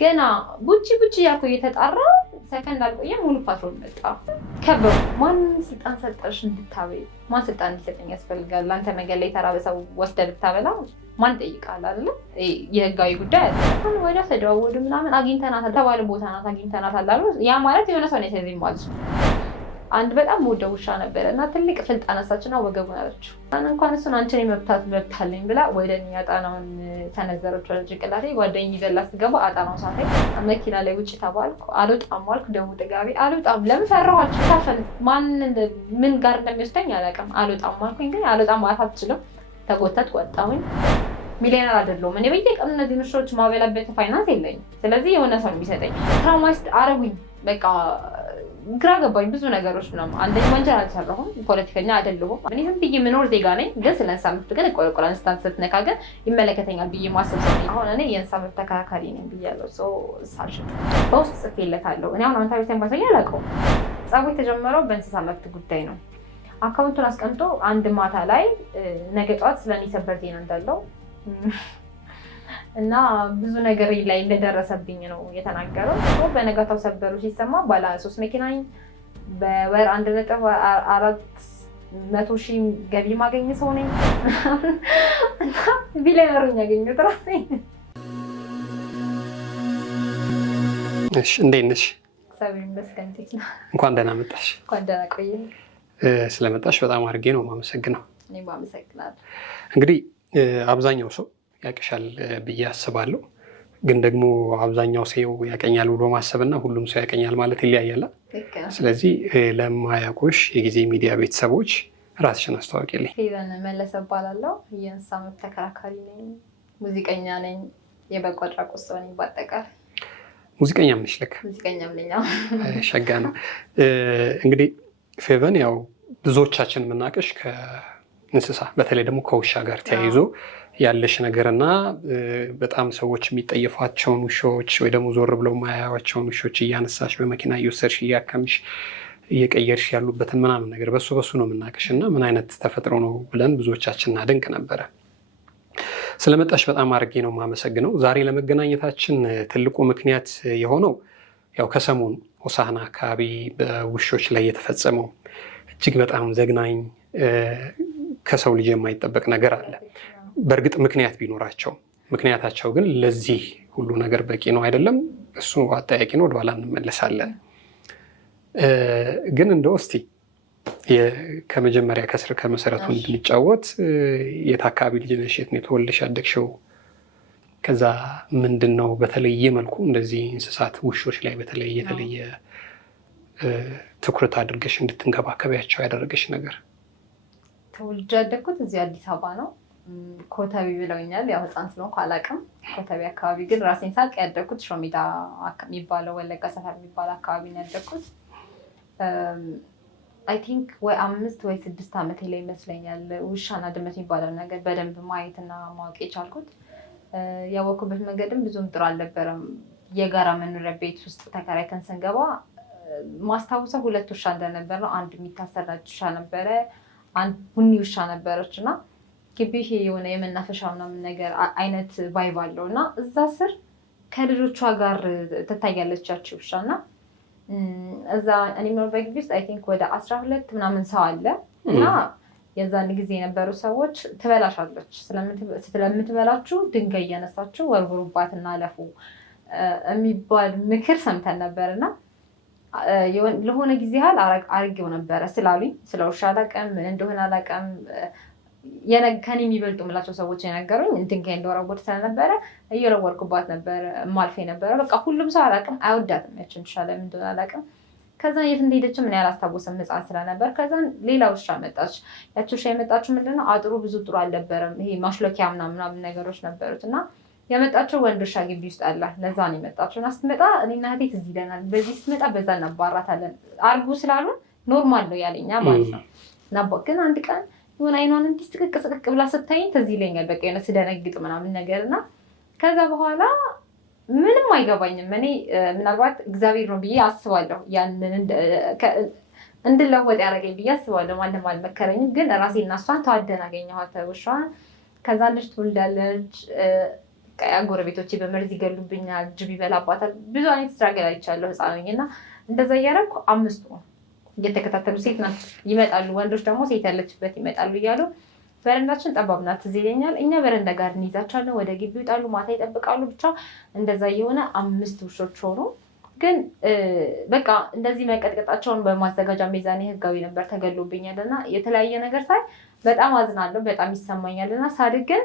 ገና ቡቺ ያልኩ እየተጣራ ሰከንድ አልቆየ ሙሉ ፓትሮል መጣ። ከበሩ። ማን ስልጣን ሰጠሽ እንድታበይ? ማን ስልጣን እንዲሰጠኝ ያስፈልጋል? አንተ መንገድ ላይ የተራበ ሰው ወስደህ ልታበላ ማን ጠይቃል? አይደለ? የህጋዊ ጉዳይ አለ። ወዲያ ተደዋወዱ ምናምን አግኝተናታል፣ ተባለ ቦታ ናት አግኝተናታል አሉ። ያ ማለት የሆነ ሰው ነው የተዘኝ ማለት ነው። አንድ በጣም ወደው ውሻ ነበረ እና ትልቅ ፍልጥ አነሳችና ወገቡን አለችው። እንኳን እሱን አንቺን የመብታት መብት አለኝ ብላ ወደ እኔ አጣናውን ተነዘረች ወደ ጭንቅላቴ። ጓደኛዬ ይዘላ ስትገባ አጣናው ሳታይ መኪና ላይ ውጭ ተባልኩ። አልወጣም አልኩ። ደግሞ ጥጋቢ አልወጣም። ለምን ፈራኋቸው? ታፈን ምን ጋር እንደሚወስደኝ አላውቅም። አልወጣም አልኩኝ። ግን አልወጣም ማለት አትችልም። ተጎተትኩ፣ ወጣሁኝ። ሚሊዮነር አይደለሁም እኔ። በየቀኑ እነዚህ ውሾች ማበላበት ፋይናንስ የለኝም። ስለዚህ የሆነ ሰው የሚሰጠኝ ትራውማይዝድ አረጉኝ። በቃ ግራ ገባኝ። ብዙ ነገሮች ነው። አንደኛ ወንጀል አልሰራሁም፣ ፖለቲከኛ አይደለሁም። እኔ ዝም ብዬ የምኖር ዜጋ ነኝ። ግን ስለ እንስሳ መብት ግን እቆረቆራለሁ። እንስሳን ስትነካ ግን ይመለከተኛል ብዬ ማሰብ ሰው ነኝ። አሁን እኔ የእንስሳ መብት ተከራካሪ ነኝ ብያለሁ። ሳልሽጥ በውስጥ ጽፌለታለሁ። እኔ አሁን አዎንታዊ ተንባሰኛ አላውቀውም። ጸቡ የተጀመረው በእንስሳ መብት ጉዳይ ነው። አካውንቱን አስቀምጦ አንድ ማታ ላይ ነገ ጠዋት ስለሚሰበር ዜና እንዳለው እና ብዙ ነገር ላይ እንደደረሰብኝ ነው የተናገረው። በነጋታው ሰበሩ ሲሰማ ባለ 3 መኪና በወር 1.400,000 ገቢ ማገኝ ሰው ነኝ እና ቢሊዮነሩን ያገኘሁት ራሴ። እሺ፣ እንዴት ነሽ? እግዚአብሔር ይመስገን። እንዴት ነህ? እንኳን ደህና መጣሽ። እንኳን ደህና ቆየህ። ስለመጣሽ በጣም አድርጌ ነው የማመሰግነው። እኔም አመሰግናለሁ። እንግዲህ አብዛኛው ሰው ያቅሻል ብዬ አስባለሁ። ግን ደግሞ አብዛኛው ሰው ያቀኛል ብሎ ማሰብና ሁሉም ሰው ያቀኛል ማለት ይለያያል። ስለዚህ ለማያውቁሽ የጊዜ ሚዲያ ቤተሰቦች ራስሽን አስተዋውቂልኝ። ፌቨን መለሰ እባላለሁ። የእንስሳ መብት ተከራካሪ ነኝ፣ ሙዚቀኛ ነኝ፣ የበጎ አድራጎት ሰው ነኝ። በአጠቃላይ ሙዚቀኛም ነሽ? ልክ ሙዚቀኛም ነኝ። ሸጋ ነው። እንግዲህ ፌቨን ያው ብዙዎቻችን የምናውቅሽ ከእንስሳ በተለይ ደግሞ ከውሻ ጋር ተያይዞ ያለሽ ነገርና በጣም ሰዎች የሚጠየፏቸውን ውሾች ወይ ደግሞ ዞር ብለው ማያዩዋቸውን ውሾች እያነሳሽ በመኪና እየወሰድሽ እያከምሽ እየቀየርሽ ያሉበትን ምናምን ነገር በሱ ነው የምናውቅሽ እና ምን አይነት ተፈጥሮ ነው ብለን ብዙዎቻችን እናደንቅ ነበረ። ስለመጣሽ በጣም አድርጌ ነው የማመሰግነው። ዛሬ ለመገናኘታችን ትልቁ ምክንያት የሆነው ያው ከሰሞኑ ሆሳዕና አካባቢ በውሾች ላይ የተፈጸመው እጅግ በጣም ዘግናኝ ከሰው ልጅ የማይጠበቅ ነገር አለ። በእርግጥ ምክንያት ቢኖራቸው ምክንያታቸው ግን ለዚህ ሁሉ ነገር በቂ ነው አይደለም። እሱ አጠያቂ ነው፣ ወደኋላ እንመለሳለን። ግን እንደው እስቲ ከመጀመሪያ ከስር ከመሰረቱ እንድንጫወት የት አካባቢ ልጅ ነሽ? የት ነው የተወለድሽ ያደግሽው? ከዛ ምንድን ነው በተለየ መልኩ እንደዚህ እንስሳት ውሾች ላይ በተለይ የተለየ ትኩረት አድርገሽ እንድትንከባከቢያቸው ያደረገሽ ነገር? ተወልጄ ያደግኩት እዚህ አዲስ አበባ ነው። ኮተቤ ብለውኛል። ያው ህፃን ስለሆንኩ አላውቅም። ኮተቤ አካባቢ ግን ራሴን ሳቅ ያደግኩት ሾሜዳ የሚባለው ወለጋ ሰፈር የሚባለው አካባቢ ነው ያደግኩት። አይ ቲንክ ወይ 5 ወይ 6 ዓመቴ ላይ ይመስለኛል ውሻና ድመት የሚባለው ነገር በደንብ ማየትና ማወቅ የቻልኩት። ያወቅኩበት መንገድም ብዙም ጥሩ አልነበረም። የጋራ መኖሪያ ቤት ውስጥ ተከራይተን ስንገባ ማስታወሰው 2 ውሻ እንደነበር ነው። አንድ የሚታሰራች ውሻ ነበረ፣ አንድ ቡኒ ውሻ ነበረች እና ግቢ የሆነ የመናፈሻ ምናምን ነገር አይነት ቫይብ አለው እና እዛ ስር ከልጆቿ ጋር ትታያለች ያቺ ውሻ እና እዛ እኔ የምኖርበት ግቢ ውስጥ አይ ቲንክ ወደ 12 ምናምን ሰው አለ እና የዛን ጊዜ የነበሩ ሰዎች ትበላሻለች፣ ስለምትበላችሁ ድንጋይ እያነሳችሁ ወርውሩባትና አለፉ የሚባል ምክር ሰምተን ነበር እና ለሆነ ጊዜ ያህል አርጌው ነበረ ስላሉኝ። ስለ ውሻ አላውቅም፣ ምን እንደሆነ አላውቅም። ከኔ የሚበልጡ የምላቸው ሰዎች የነገሩኝ ድንጋይ እንደወረወር ስለነበረ እየወረወርኩባት ነበር ማልፌ ነበረ። በቃ ሁሉም ሰው አላውቅም አይወዳትም ያችን ውሻ፣ ለምን እንደሆነ አላውቅም። ከዛ የት እንደሄደችም እኔ አላስታውስም፣ ህፃን ስለነበር። ከዛ ሌላ ውሻ መጣች። ያቺ ውሻ የመጣችው ምንድነው አጥሩ ብዙ ጥሩ አልነበረም። ይሄ ማሽለኪያ ምናምን ነገሮች ነበሩት እና የመጣችው ወንድ ውሻ ግቢ ውስጥ አለ። ለዛ ነው የመጣችው እና ስትመጣ እኔና እህቴ ትዝ ይለናል። በዚህ ስትመጣ በዛ እናባራታለን። አርጉ ስላሉን ኖርማል ነው ያለኛ ማለት ነው። ግን አንድ ቀን የሆነ አይኗን እንዲህ ስቅቅ ብላ ስታይኝ ትዝ ይለኛል። በቃ የሆነ ስደነግጥ ምናምን ነገር እና ከዛ በኋላ ምንም አይገባኝም። እኔ ምናልባት እግዚአብሔር ነው ብዬ አስባለሁ። ያንን እንድለወጥ ያደረገኝ ብዬ አስባለሁ። ማንም አልመከረኝም። ግን ራሴና እሷን ተዋደን አገኘኋት ውሻዋን። ከዛ ልጅ ትወልዳለች። ጎረቤቶቼ በመርዝ ይገሉብኛል፣ ጅብ ይበላባታል፣ ብዙ አይነት ስትራግል አይቻለሁ ህፃን ነኝ እና እንደዛ እያደረኩ 5 እየተከታተሉ ሴት ናቸው ይመጣሉ፣ ወንዶች ደግሞ ሴት ያለችበት ይመጣሉ እያሉ በረንዳችን ጠባብ ናት ትዝ ይለኛል። እኛ በረንዳ ጋር እንይዛቸዋለን፣ ወደ ግቢ ይወጣሉ፣ ማታ ይጠብቃሉ። ብቻ እንደዛ የሆነ 5 ውሾች ሆኑ። ግን በቃ እንደዚህ መቀጥቀጣቸውን በማዘጋጃ ሚዛኔ ህጋዊ ነበር ተገሎብኛል እና የተለያየ ነገር ሳይ በጣም አዝናለሁ፣ በጣም ይሰማኛል እና ሳድግ ግን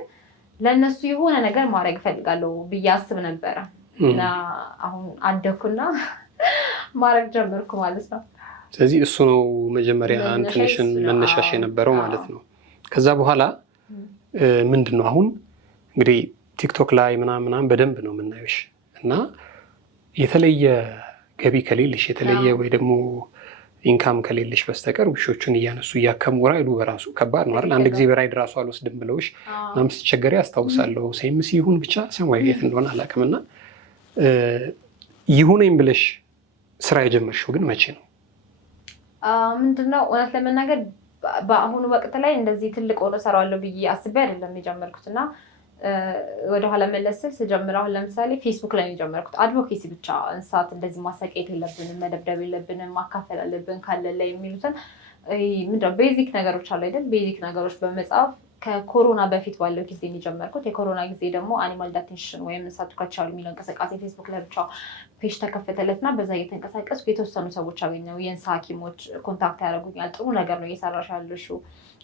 ለእነሱ የሆነ ነገር ማድረግ እፈልጋለሁ ብዬ አስብ ነበረ እና አሁን አደኩና ማድረግ ጀመርኩ ማለት ነው። ስለዚህ እሱ ነው መጀመሪያ እንትንሽን መነሻሽ የነበረው ማለት ነው። ከዛ በኋላ ምንድን ነው አሁን እንግዲህ ቲክቶክ ላይ ምናምን በደንብ ነው የምናየሽ እና የተለየ ገቢ ከሌለሽ የተለየ ወይ ደግሞ ኢንካም ከሌለሽ በስተቀር ውሾቹን እያነሱ እያከሙ ራይዱ በራሱ ከባድ ነው አይደል? አንድ ጊዜ በራይድ ራሱ አልወስድም ብለውሽ ምናምን ስትቸገሪ አስታውሳለሁ። ሴምሲ ይሁን ብቻ ሰማይ የት እንደሆነ አላውቅም። እና ይሁነኝ ብለሽ ስራ የጀመርሽው ግን መቼ ነው? ምንድነው እውነት ለመናገር በአሁኑ ወቅት ላይ እንደዚህ ትልቅ ሆኖ ሰራዋለሁ ብዬ አስቤ አይደለም የጀመርኩት እና ወደኋላ መለስ ስጀምር አሁን ለምሳሌ ፌስቡክ ላይ የጀመርኩት አድቮኬሲ ብቻ እንስሳት እንደዚህ ማሰቃየት የለብንም፣ መደብደብ የለብንም፣ ማካፈል አለብን ካለ ላይ የሚሉትን ምንድነው ቤዚክ ነገሮች አሉ አይደል? ቤዚክ ነገሮች በመጻፍ ከኮሮና በፊት ባለው ጊዜ የጀመርኩት። የኮሮና ጊዜ ደግሞ አኒማል ዳቴንሽን ወይም እንስሳቱ ከቻሉ የሚለው እንቅስቃሴ ፌስቡክ ላይ ብቻ ፔጅ ተከፈተለት እና በዛ እየተንቀሳቀስኩ የተወሰኑ ሰዎች አገኘው። የእንስሳ ሐኪሞች ኮንታክት ያደረጉኛል። ጥሩ ነገር ነው እየሰራሽ ያለሽው።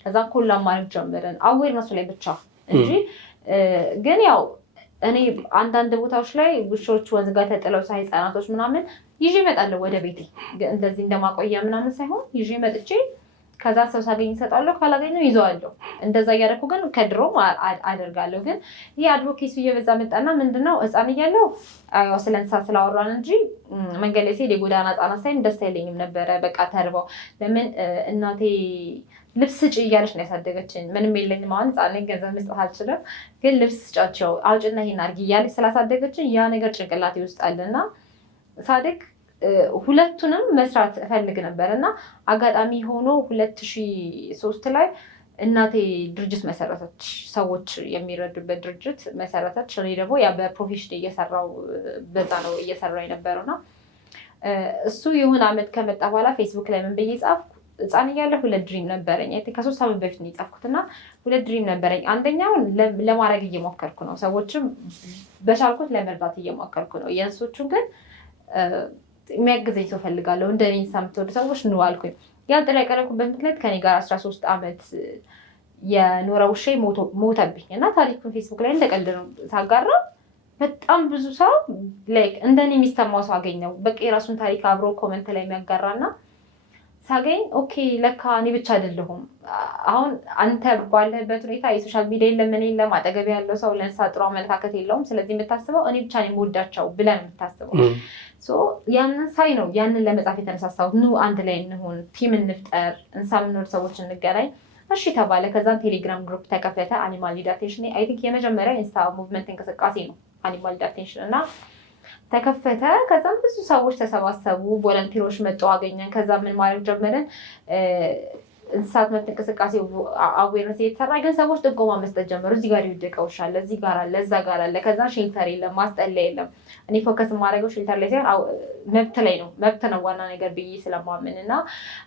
ከዛም ኮላ ማድረግ ጀመርን አዌርነሱ ላይ ብቻ እንጂ ግን ያው እኔ አንዳንድ ቦታዎች ላይ ውሾች ወንዝ ጋር ተጥለው ሳይ ህፃናቶች ምናምን ይዤ እመጣለሁ ወደ ቤቴ እንደዚህ እንደማቆያ ምናምን ሳይሆን ይዤ መጥቼ ከዛ ሰው ሳገኝ እሰጣለሁ፣ ካላገኘው ይዘዋለሁ። እንደዛ እያደረኩ ግን ከድሮም አደርጋለሁ። ግን ይህ አድቮኬሲ እየበዛ መጣና ምንድነው ህፃን እያለሁ ስለ እንስሳት ስላወራን እንጂ መንገድ ላይ ሲሄድ የጎዳና ህፃናት ሳይም ደስ አይለኝም ነበረ። በቃ ተርበው ለምን እናቴ ልብስ ስጪ እያለች ነው ያሳደገችኝ። ምንም የለኝም አሁን ህፃን ነኝ፣ ገንዘብ መስጠት አልችልም። ግን ልብስ ስጫቸው አውጭና ይሄን አድርጊ እያለች ስላሳደገችኝ ያ ነገር ጭንቅላቴ ውስጥ አለና ሳድግ ሁለቱንም መስራት እፈልግ ነበር እና አጋጣሚ ሆኖ 2003 ላይ እናቴ ድርጅት መሰረተች፣ ሰዎች የሚረዱበት ድርጅት መሰረተች። እኔ ደግሞ ያ በፕሮፌሽን እየሰራው በዛ ነው እየሰራው የነበረውና እሱ የሆነ አመት ከመጣ በኋላ ፌስቡክ ላይ ምን ብዬ ጻፍኩ? ህፃን እያለሁ 2 ድሪም ነበረኝ። ከ3 ዓመት በፊት ነው የጻፍኩት እና 2 ድሪም ነበረኝ። አንደኛውን ለማድረግ እየሞከርኩ ነው፣ ሰዎችም በቻልኩት ለመርዳት እየሞከርኩ ነው። የእንስሶቹን ግን የሚያግዘኝ ሰው ፈልጋለሁ። እንደ እኔ እንስሳ የምትወዱ ሰዎች ኑ አልኩኝ። ያን ጥላ ያቀረብኩበት ምክንያት ከኔ ጋር 13 ዓመት የኖረ ውሻ ሞተብኝ እና ታሪኩን ፌስቡክ ላይ እንደቀልድ ነው ሳጋራ በጣም ብዙ ሰው እንደኔ የሚሰማው ሰው አገኘው። በቃ የራሱን ታሪክ አብሮ ኮመንት ላይ የሚያጋራና ሳገኝ ኦኬ ለካ እኔ ብቻ አይደለሁም። አሁን አንተ ባለህበት ሁኔታ የሶሻል ሚዲያ የለም፣ ምን የለም፣ አጠገብ ያለው ሰው ለእንስሳ ጥሩ አመለካከት የለውም። ስለዚህ የምታስበው እኔ ብቻ ነኝ የምወዳቸው ብለን የምታስበው ያንን ሳይ ነው ያንን ለመጻፍ የተነሳሳሁት። ኑ አንድ ላይ እንሁን፣ ቲም እንፍጠር፣ እንስሳ የምንወድ ሰዎች እንገናኝ። እሺ ተባለ። ከዛም ቴሌግራም ግሩፕ ተከፈተ። አኒማል ኒድ አቴንሽን አይ ቲንክ የመጀመሪያ የእንስሳ ሙቭመንት እንቅስቃሴ ነው አኒማል ኒድ አቴንሽን እና ተከፈተ። ከዛም ብዙ ሰዎች ተሰባሰቡ፣ ቮለንቲሮች መጡ፣ አገኘን። ከዛ ምን ማድረግ ጀመረን? እንስሳት መብት እንቅስቃሴ አዌርነስ እየተሰራ ግን ሰዎች ጥቆማ መስጠት ጀመሩ። እዚህ ጋር የወደቀ ውሻ አለ፣ እዚህ ጋር አለ፣ እዛ ጋር አለ። ከዛ ሼልተር የለም፣ ማስጠለያ የለም። እኔ ፎከስ የማደርገው ሼልተር ላይ ሳይሆን መብት ላይ ነው። መብት ነው ዋና ነገር ብዬ ስለማምን እና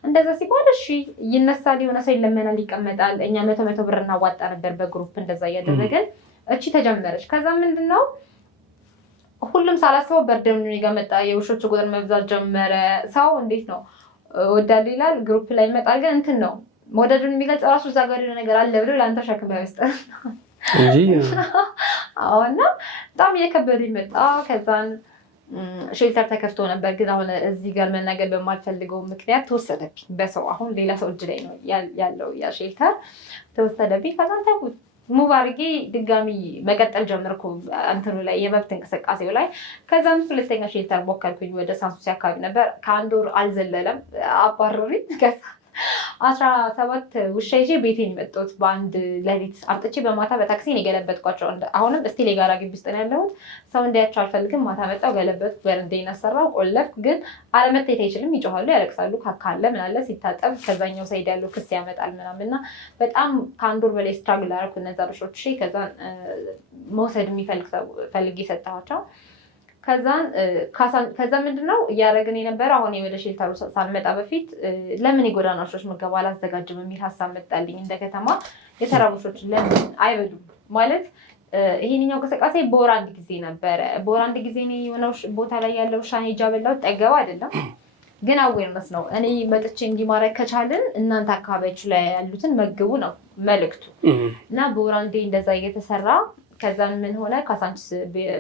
እንደዛ ሲባል እሺ ይነሳል፣ የሆነ ሰው ይለመናል፣ ይቀመጣል። እኛ 100 ብር እናዋጣ ነበር በግሩፕ እንደዛ እያደረገን እቺ ተጀመረች። ከዛ ምንድነው ሁሉም ሳላስበው በርደም ጋር መጣ። የውሾቹ ቁጥር መብዛት ጀመረ። ሰው እንዴት ነው ወዳሉ ይላል፣ ግሩፕ ላይ ይመጣል። ግን እንትን ነው መውደዱን የሚገልጽ ራሱ እዛ ጋር የሆነ ነገር አለ ብሎ ለአንተ ሸክም ያወስጠን እንጂ እና በጣም እየከበደ ይመጣ። ከዛን ሼልተር ተከፍቶ ነበር። ግን አሁን እዚህ ጋር መናገር በማልፈልገው ምክንያት ተወሰደብኝ በሰው። አሁን ሌላ ሰው እጅ ላይ ነው ያለው ያ ሼልተር ተወሰደብኝ። ከዛን ተውት ሙቭ አድርጌ ድጋሚ መቀጠል ጀመርኩ እንትኑ ላይ የመብት እንቅስቃሴው ላይ። ከዛም 2ኛ ሼልተር ሞከርኩኝ። ወደ ሳንሱሲ አካባቢ ነበር። ከ1 ወር አልዘለለም፣ አባረሩኝ። 17 ውሻ ይዤ ቤቴን የመጣሁት በአንድ ሌሊት አምጥቼ በማታ በታክሲ ነው የገለበጥኳቸው። አሁንም እስቲል የጋራ ግቢ ውስጥ ነው ያለሁት። ሰው እንዲያቸው አልፈልግም። ማታ መጣሁ፣ ገለበጥኩ፣ በረንዳዬን አሰራሁ፣ ቆለፍኩ። ግን አለመታየት አይችልም። ይጮሃሉ፣ ያለቅሳሉ፣ ካካለ ምናለ ሲታጠብ ከዛኛው ሳይድ ያለው ክስ ያመጣል ምናምን እና በጣም ከአንድ ወር በላይ ስትራግል አደረኩ እነዛ ልጆች። ከዛን መውሰድ የሚፈልግ ሰው ፈልጌ ሰጠኋቸው። ከዛ ምንድነው እያደረግን የነበረ አሁን ወደ ሼልተሩ ሳልመጣ በፊት ለምን የጎዳና ውሾች ምገባ አላዘጋጅም የሚል ሀሳብ መጣልኝ። እንደ ከተማ የተራቡ ውሾች ለምን አይበሉም ማለት ይሄንኛው እንቅስቃሴ በወር አንድ ጊዜ ነበረ። በወር አንድ ጊዜ የሆነ ቦታ ላይ ያለው ውሻ ሄጃ በላው ጠገባ አይደለም ግን አዌርነስ ነው። እኔ መጥቼ እንዲማረግ ከቻልን እናንተ አካባቢያችሁ ላይ ያሉትን መግቡ ነው መልእክቱ እና በወር አንዴ እንደዛ እየተሰራ ከዛን ምን ሆነ ካሳንቺስ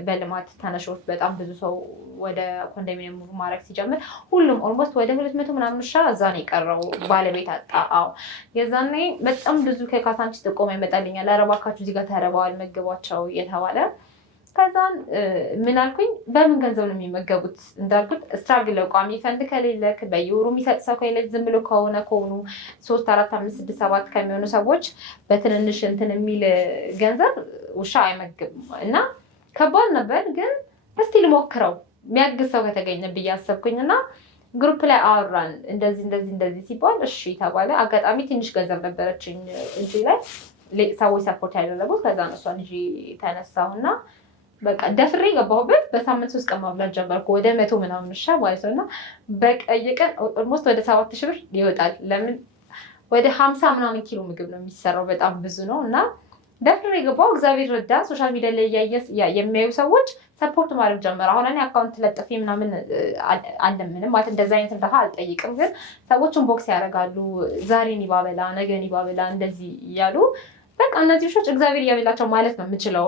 በልማት ተነሾች በጣም ብዙ ሰው ወደ ኮንዶሚኒየም ሙቭ ማድረግ ሲጀምር ሁሉም ኦልሞስት ወደ 200 ምናምን ውሻ እዛ ነው የቀረው። ባለቤት አጣ። የዛኔ በጣም ብዙ ከካሳንቺስ ጥቆማ ይመጣልኛል። ኧረ እባካችሁ እዚህ ጋር ተረበዋል መግቧቸው እየተባለ ከዛን ምን አልኩኝ፣ በምን ገንዘብ ነው የሚመገቡት? እንዳልኩት ስትራግል ቋሚ ፈንድ ከሌለክ በየወሩ የሚሰጥ ሰው ከሌለክ ዝም ብሎ ከሆኑ 3 4 5 6 7 ከሚሆኑ ሰዎች በትንንሽ እንትን የሚል ገንዘብ ውሻ አይመግብም እና ከባድ ነበር። ግን እስቲ ልሞክረው የሚያግዝ ሰው ከተገኘ ብዬ አሰብኩኝ እና ግሩፕ ላይ አወራን። እንደዚህ ሲባል እሺ ተባለ። አጋጣሚ ትንሽ ገንዘብ ነበረችኝ እንጂ ላይ ሰዎች ሰፖርት ያደረጉት ከዛ ነው እሷን እንጂ ተነሳሁና በቃ ደፍሬ ገባሁበት። በሳምንት 3 ቀን ማብላት ጀመርኩ። ወደ 100 ምናምን ውሻ ማለት ነው እና በቀን ኦልሞስት ወደ 7000 ብር ይወጣል። ለምን ወደ 50 ምናምን ኪሎ ምግብ ነው የሚሰራው። በጣም ብዙ ነው እና ደፍሬ ገባሁ። እግዚአብሔር ረዳ። ሶሻል ሚዲያ ላይ የሚያዩ ሰዎች ሰፖርት ማድረግ ጀመረ። አሁን እኔ አካውንት ለጥፌ ምናምን አለምንም ማለት እንደዛ አይነት እንዳህ አልጠይቅም። ግን ሰዎችን ቦክስ ያደርጋሉ። ዛሬ እኔ ባበላ ነገ እኔ ባበላ እንደዚህ እያሉ በቃ እነዚህ ውሾች እግዚአብሔር እያበላቸው ማለት ነው የምችለው።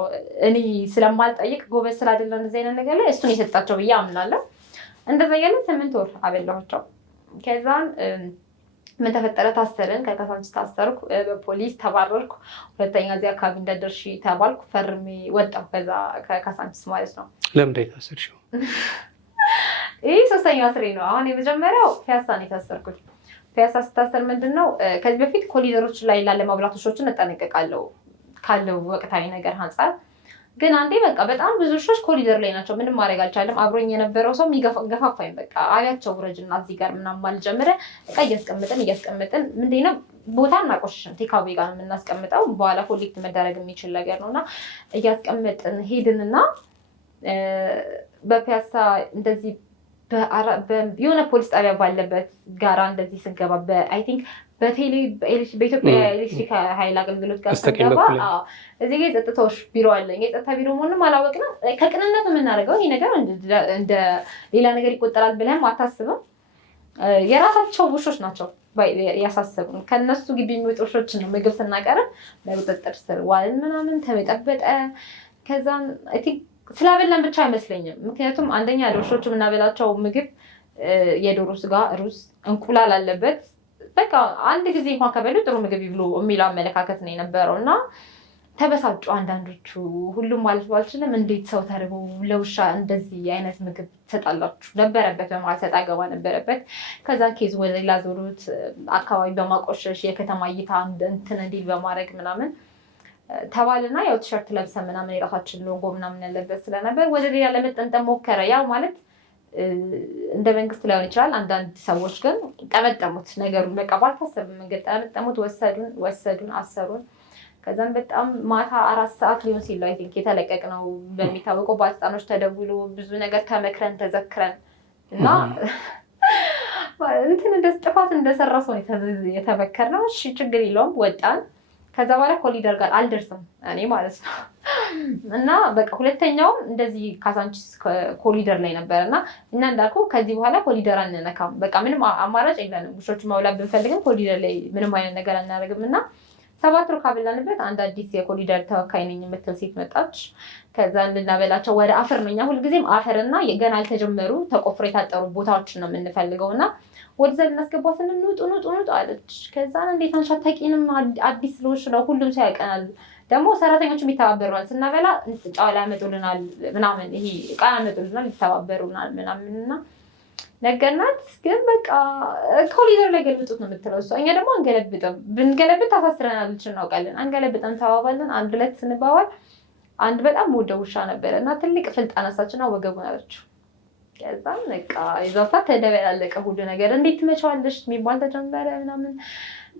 እኔ ስለማልጠይቅ ጎበዝ ስላደለ እንደዚህ አይነት ነገር ላይ እሱን የሰጣቸው ብዬ አምናለሁ። እንደዛ እያለ 8 ወር አበላኋቸው። ከዛን ምን ተፈጠረ? ታሰርን። ከካሳንቺስ ታሰርኩ። በፖሊስ ተባረርኩ። ሁለተኛ እዚህ አካባቢ እንዳደርሺ ተባልኩ። ፈርሜ ወጣሁ ከዛ ከካሳንቺስ ማለት ነው። ለምንድን የታሰርሽው? ይህ 3ኛ ስሬ ነው። አሁን የመጀመሪያው ፒያሳ ነው የታሰርኩት። ፒያሳ ስታሰር ምንድን ነው ከዚህ በፊት ኮሊደሮች ላይ ላለማብላት ውሾችን እጠነቀቃለሁ ካለው ወቅታዊ ነገር አንጻር። ግን አንዴ በቃ በጣም ብዙ ውሾች ኮሊደር ላይ ናቸው። ምንም ማድረግ አልቻለም። አብሮኝ የነበረው ሰው ገፋፋኝ። በቃ አያቸው ውረጅና እዚህ ጋር ምናምን ማለት ጀመረ። እቃ እያስቀምጥን ምንድን ነው ቦታ እናቆሽሽም። ቴካዌ ጋር ነው የምናስቀምጠው። በኋላ ኮሌክት መደረግ የሚችል ነገር ነው እና እያስቀምጥን ሄድንና በፒያሳ እንደዚህ የሆነ ፖሊስ ጣቢያ ባለበት ጋራ እንደዚህ ስንገባ አይ ቲንክ በኢትዮጵያ ኤሌክትሪክ ኃይል አገልግሎት ጋር ስንገባ እዚህ ጋ የጸጥታዎች ቢሮ አለኝ። የጸጥታ ቢሮ መሆኑንም አላወቅንም። ከቅንነት የምናደርገው ይህ ነገር እንደ ሌላ ነገር ይቆጠራል ብለህም አታስብም። የራሳቸው ውሾች ናቸው ያሳሰቡን። ከነሱ ግቢ የሚወጡ ውሾችን ነው ምግብ ስናቀርብ በቁጥጥር ስር ዋልን ምናምን ተበጠበጠ። ከዛም አይ ቲንክ ስላበላን ብቻ አይመስለኝም። ምክንያቱም አንደኛ ለውሾቹ የምናበላቸው ምግብ የዶሮ ስጋ፣ ሩዝ፣ እንቁላል አለበት። በቃ አንድ ጊዜ እንኳን ከበሉ ጥሩ ምግብ ይብሉ የሚለው አመለካከት ነው የነበረው እና ተበሳጩ አንዳንዶቹ። ሁሉም ማለት ባልችልም እንዴት ሰው ተርቦ ለውሻ እንደዚህ አይነት ምግብ ትሰጣላችሁ ነበረበት በማለት ሰጣ ገባ ነበረበት። ከዛ ኬዝ ወደ ሌላ ዞሩት። አካባቢ በማቆሸሽ የከተማ እይታ እንትን እንዲል በማድረግ ምናምን ተባልና ያው ቲሸርት ለብሰ ምናምን የራሳችን ሎጎ ምናምን ያለበት ስለነበር ወደ ሌላ ለመጠንጠም ሞከረ። ያው ማለት እንደ መንግስት ላይሆን ይችላል። አንዳንድ ሰዎች ግን ጠመጠሙት ነገሩን። በቃ ባልታሰበ መንገድ ጠመጠሙት። ወሰዱን፣ አሰሩን። ከዛም በጣም ማታ 4 ሰዓት ሊሆን ሲል አይ ቲንክ የተለቀቅነው በሚታወቀው ባለስልጣኖች ተደውሎ ብዙ ነገር ተመክረን ተዘክረን እና እንትን ጥፋት እንደሰራ ሰው የተመከርነው። እሺ ችግር የለውም ወጣን። ከዛ በኋላ ኮሊደር ጋር አልደርስም እኔ ማለት ነው እና በቃ ሁለተኛውም እንደዚህ ካሳንቺስ ኮሊደር ላይ ነበር እና እንዳልኩ ከዚህ በኋላ ኮሊደር አንነካም። በቃ ምንም አማራጭ የለንም። ውሾቹ መብላት ብንፈልግም ኮሊደር ላይ ምንም አይነት ነገር አናደርግም እና 7 ወር ካበላንበት አንድ አዲስ የኮሊደር ተወካይ ነኝ የምትል ሴት መጣች። ከዛ እንድናበላቸው ወደ አፈር ነው። እኛ ሁልጊዜም አፈርና ገና ያልተጀመሩ ተቆፍሮ የታጠሩ ቦታዎችን ነው የምንፈልገው እና ወደዛ ልናስገባ ስንል ኑጡ አለች። ከዛ እንዴት አንቺ አታውቂንም? አዲስ ስለሆንሽ ነው፣ ሁሉም ሰው ያውቀናል። ደግሞ ሰራተኞችም ይተባበሩናል። ስናበላ ጫላ ያመጡልናል ምናምን፣ ይሄ ዕቃ ያመጡልናል፣ ይተባበሩናል ምናምን እና ነገርናት። ግን በቃ ኮሊደር ላይ ገልብጡት ነው የምትለው እሷ። እኛ ደግሞ አንገለብጥም፣ ብንገለብጥ ታሳስረናለች እናውቃለን። አንገለብጥም ተባባልን። 1-2 ስንባባል አንድ በጣም ወደው ውሻ ነበረ እና ትልቅ ፍልጥ አነሳችና ወገቡን አለችው። ከዛም በቃ ይዛሳ ተደበላለቀ ሁሉ ነገር። እንዴት ትመቻዋለሽ የሚባል ተጀመረ ምናምን።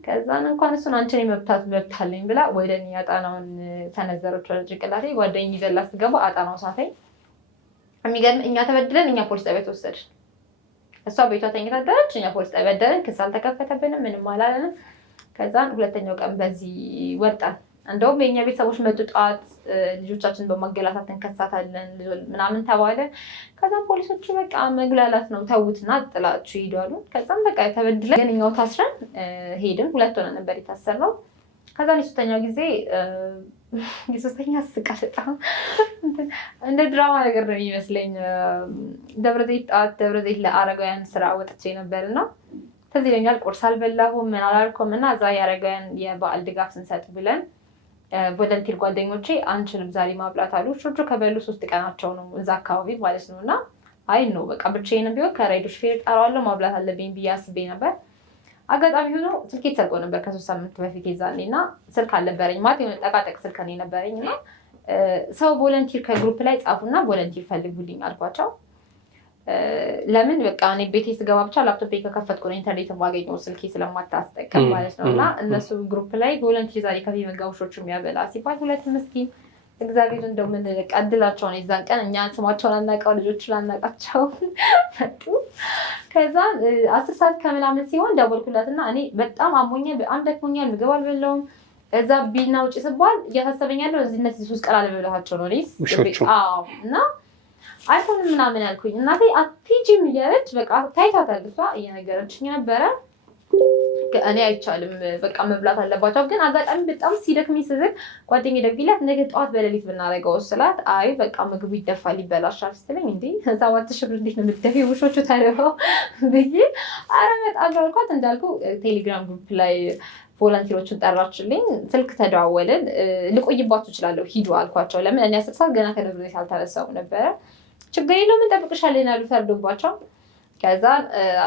ከዛን እንኳን እሱን አንቺን መብታለኝ ብላ ወደ እኔ አጣናውን ተነዘረች ወደ ጭንቅላቴ። ጓደኛዬ ይዘላ ስትገባ አጣናው ሳተኝ። የሚገርም እኛ ተበድለን እኛ ፖሊስ ጣቢያ ተወሰድን። እሷ ቤቷ ተኝታደረች፣ እኛ ፖሊስ ጣቢያ አደረን። ክስ አልተከፈተብንም፣ ምንም አላለንም። ከዛን ሁለተኛው ቀን በዚህ ወጣን። እንደውም የኛ ቤተሰቦች መጡ ጠዋት፣ ልጆቻችን በማገላታት እንከሳታለን ምናምን ተባለ። ከዛም ፖሊሶቹ በቃ መግላላት ነው ተዉትና ጥላችሁ ሂዱ አሉ። ከዛም በቃ ተበድለን ግን እኛው ታስረን ሄድን። 2 ሆነን ነበር የታሰርነው። ከዛን የሶስተኛው ጊዜ የሶስተኛ አስቃል በጣም እንደ ድራማ ነገር ነው የሚመስለኝ። ደብረዘይት ለአረጋውያን ስራ ወጥቼ ነበርና ከዚህ ይለኛል። ቁርስ አልበላሁም ምን አላልኩም እና እዛ የአረጋውያን የበዓል ድጋፍ ስንሰጥ ብለን ቮለንቲር ጓደኞቼ አንችልም ዛሬ ማብላት አሉ። ውሾቹ ከበሉ 3 ቀናቸው ነው እዛ አካባቢ ማለት ነው። እና አይ ነው በቃ ብቻዬንም ቢሆን ከራይዶች ፌር ጠራዋለሁ ማብላት አለብኝ ብዬ አስቤ ነበር። አጋጣሚ ሆኖ ስልኬ ተሰርቆ ነበር ከ3 ሳምንት በፊት የዛኔ እና ስልክ አልነበረኝ ማለት የሆነ ጠቃጠቅ ስልክ ነው የነበረኝ እና ሰው ቮለንቲር ከግሩፕ ላይ ጻፉና ቮለንቲር ፈልጉልኝ አልኳቸው። ለምን በቃ እኔ ቤቴ ስገባ ብቻ ላፕቶፕ ከከፈትኩ ነው ኢንተርኔት የማገኘው ስልኬ ስለማታስጠቀም ማለት ነው። እና እነሱ ግሩፕ ላይ ቮለንቲር ዛሬ ከሚመጋ ውሾቹ የሚያበላ ሲባል 2 ምስኪን እግዚአብሔር እንደው ምን ቀድላቸው ነው። የዛን ቀን እኛ ስማቸውን አናውቀው ልጆቹን አናውቃቸው መጡ። ከዛ 10 ሰዓት ከምናምን ሲሆን ደወልኩላትና እኔ በጣም አሞኛል፣ በጣም ደክሞኛል፣ ምግብ አልበላሁም። እዛ ቢና ውጭ ስባል እያሳሰበኝ ያለው እነዚህ 3 ቀን አልበላኋቸው ነው ውሾቹ። እና አይሆንም ምናምን ያልኩኝ እናቴ አትሄጂም እያለች በቃ ታይታታል። እሷ እየነገረችኝ ነበረ። እኔ አይቻልም በቃ መብላት አለባቸው። ግን አጋጣሚ በጣም ሲደክመኝ ስዝግ ጓደኛዬ ደውዬላት ነገ ጠዋት በሌሊት ብናደርገው ስላት አይ በቃ ምግቡ ይደፋል ይበላሻል ስትለኝ እንዴ 7,000 ብር እንዴት ነው የምትደፊው ውሾቹ ተርበው ብዬ ኧረ እመጣለሁ አልኳት። እንዳልኩ ቴሌግራም ግሩፕ ላይ ቮለንቲሮቹን ጠራችልኝ። ስልክ ተደዋወልን። ልቆይባችሁ እችላለሁ ሂዱ አልኳቸው። ለምን እኔ 10 ሰዓት ገና ከደብረ ዘይት አልተነሳሁም ነበረ። ችግር የለውም እንጠብቅሻለን ያሉ ፈርዶባቸው። ከዛ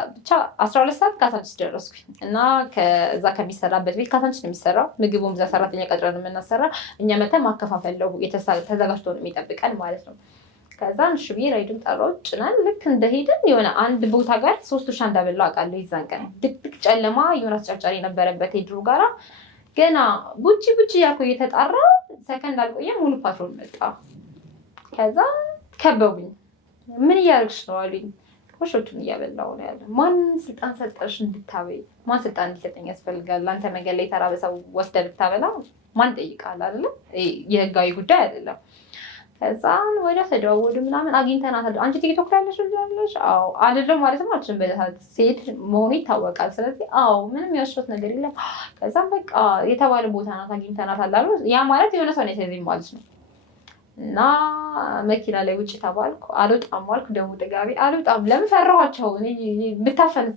ብቻ 12 ሰዓት ካሳንችስ ደረስኩኝ እና ከዛ ከሚሰራበት ቤት ካሳንችስ ነው የሚሰራው። ምግቡም እዛ ሰራተኛ ቀጥረን የምናሰራ እኛ መተን ማከፋፈል ነው ተዘጋጅቶ ነው የሚጠብቀን ማለት ነው። ከዛ እሺ ብዬ ራይድም ጠራው ጭናን ልክ እንደሄድን የሆነ አንድ ቦታ ጋር 3 ውሻ እንዳበላው አውቃለሁ። ይዛን ቀን ድቅድቅ ጨለማ የሆነ አስጨርጫሪ የነበረበት የድሮ ጋራ ገና ቡቺ እያልኩ እየተጣራ ሰከንድ አልቆየም ሙሉ ፓትሮል መጣ። ከዛ ከበቡኝ። ምን እያደረግሽ ነው አሉኝ። ውሾቹን እያበላሁ ነው ያለ። ማን ስልጣን ሰጠሽ እንድታበይ? ማን ስልጣን እንዲሰጠኝ ያስፈልጋል? አንተ መንገድ ላይ የተራበ ሰው ወስደህ ልታበላ ማን ጠይቃል? አይደለም የህጋዊ ጉዳይ አይደለም። ከዛን ወደ ተደዋወዱ ምናምን አግኝተናታል። አንቺ ቲክቶክ ላይ ያለሽ ልጅ አዎ አይደለም ማለት ነው አልችልም። በዛት ሴት መሆኑ ይታወቃል። ስለዚህ አዎ ምንም ያሽሮት ነገር የለም። ከዛም በቃ የተባለ ቦታ ናት አግኝተናታል አሉ። ያ ማለት የሆነ ሰው ነው የተያዘኝ ማለት ነው። እና መኪና ላይ ውጭ ተባልኩ። አልወጣም አልኩ። ደግሞ ደጋቢ አልወጣም። ለምን ፈራኋቸው? ብታፈን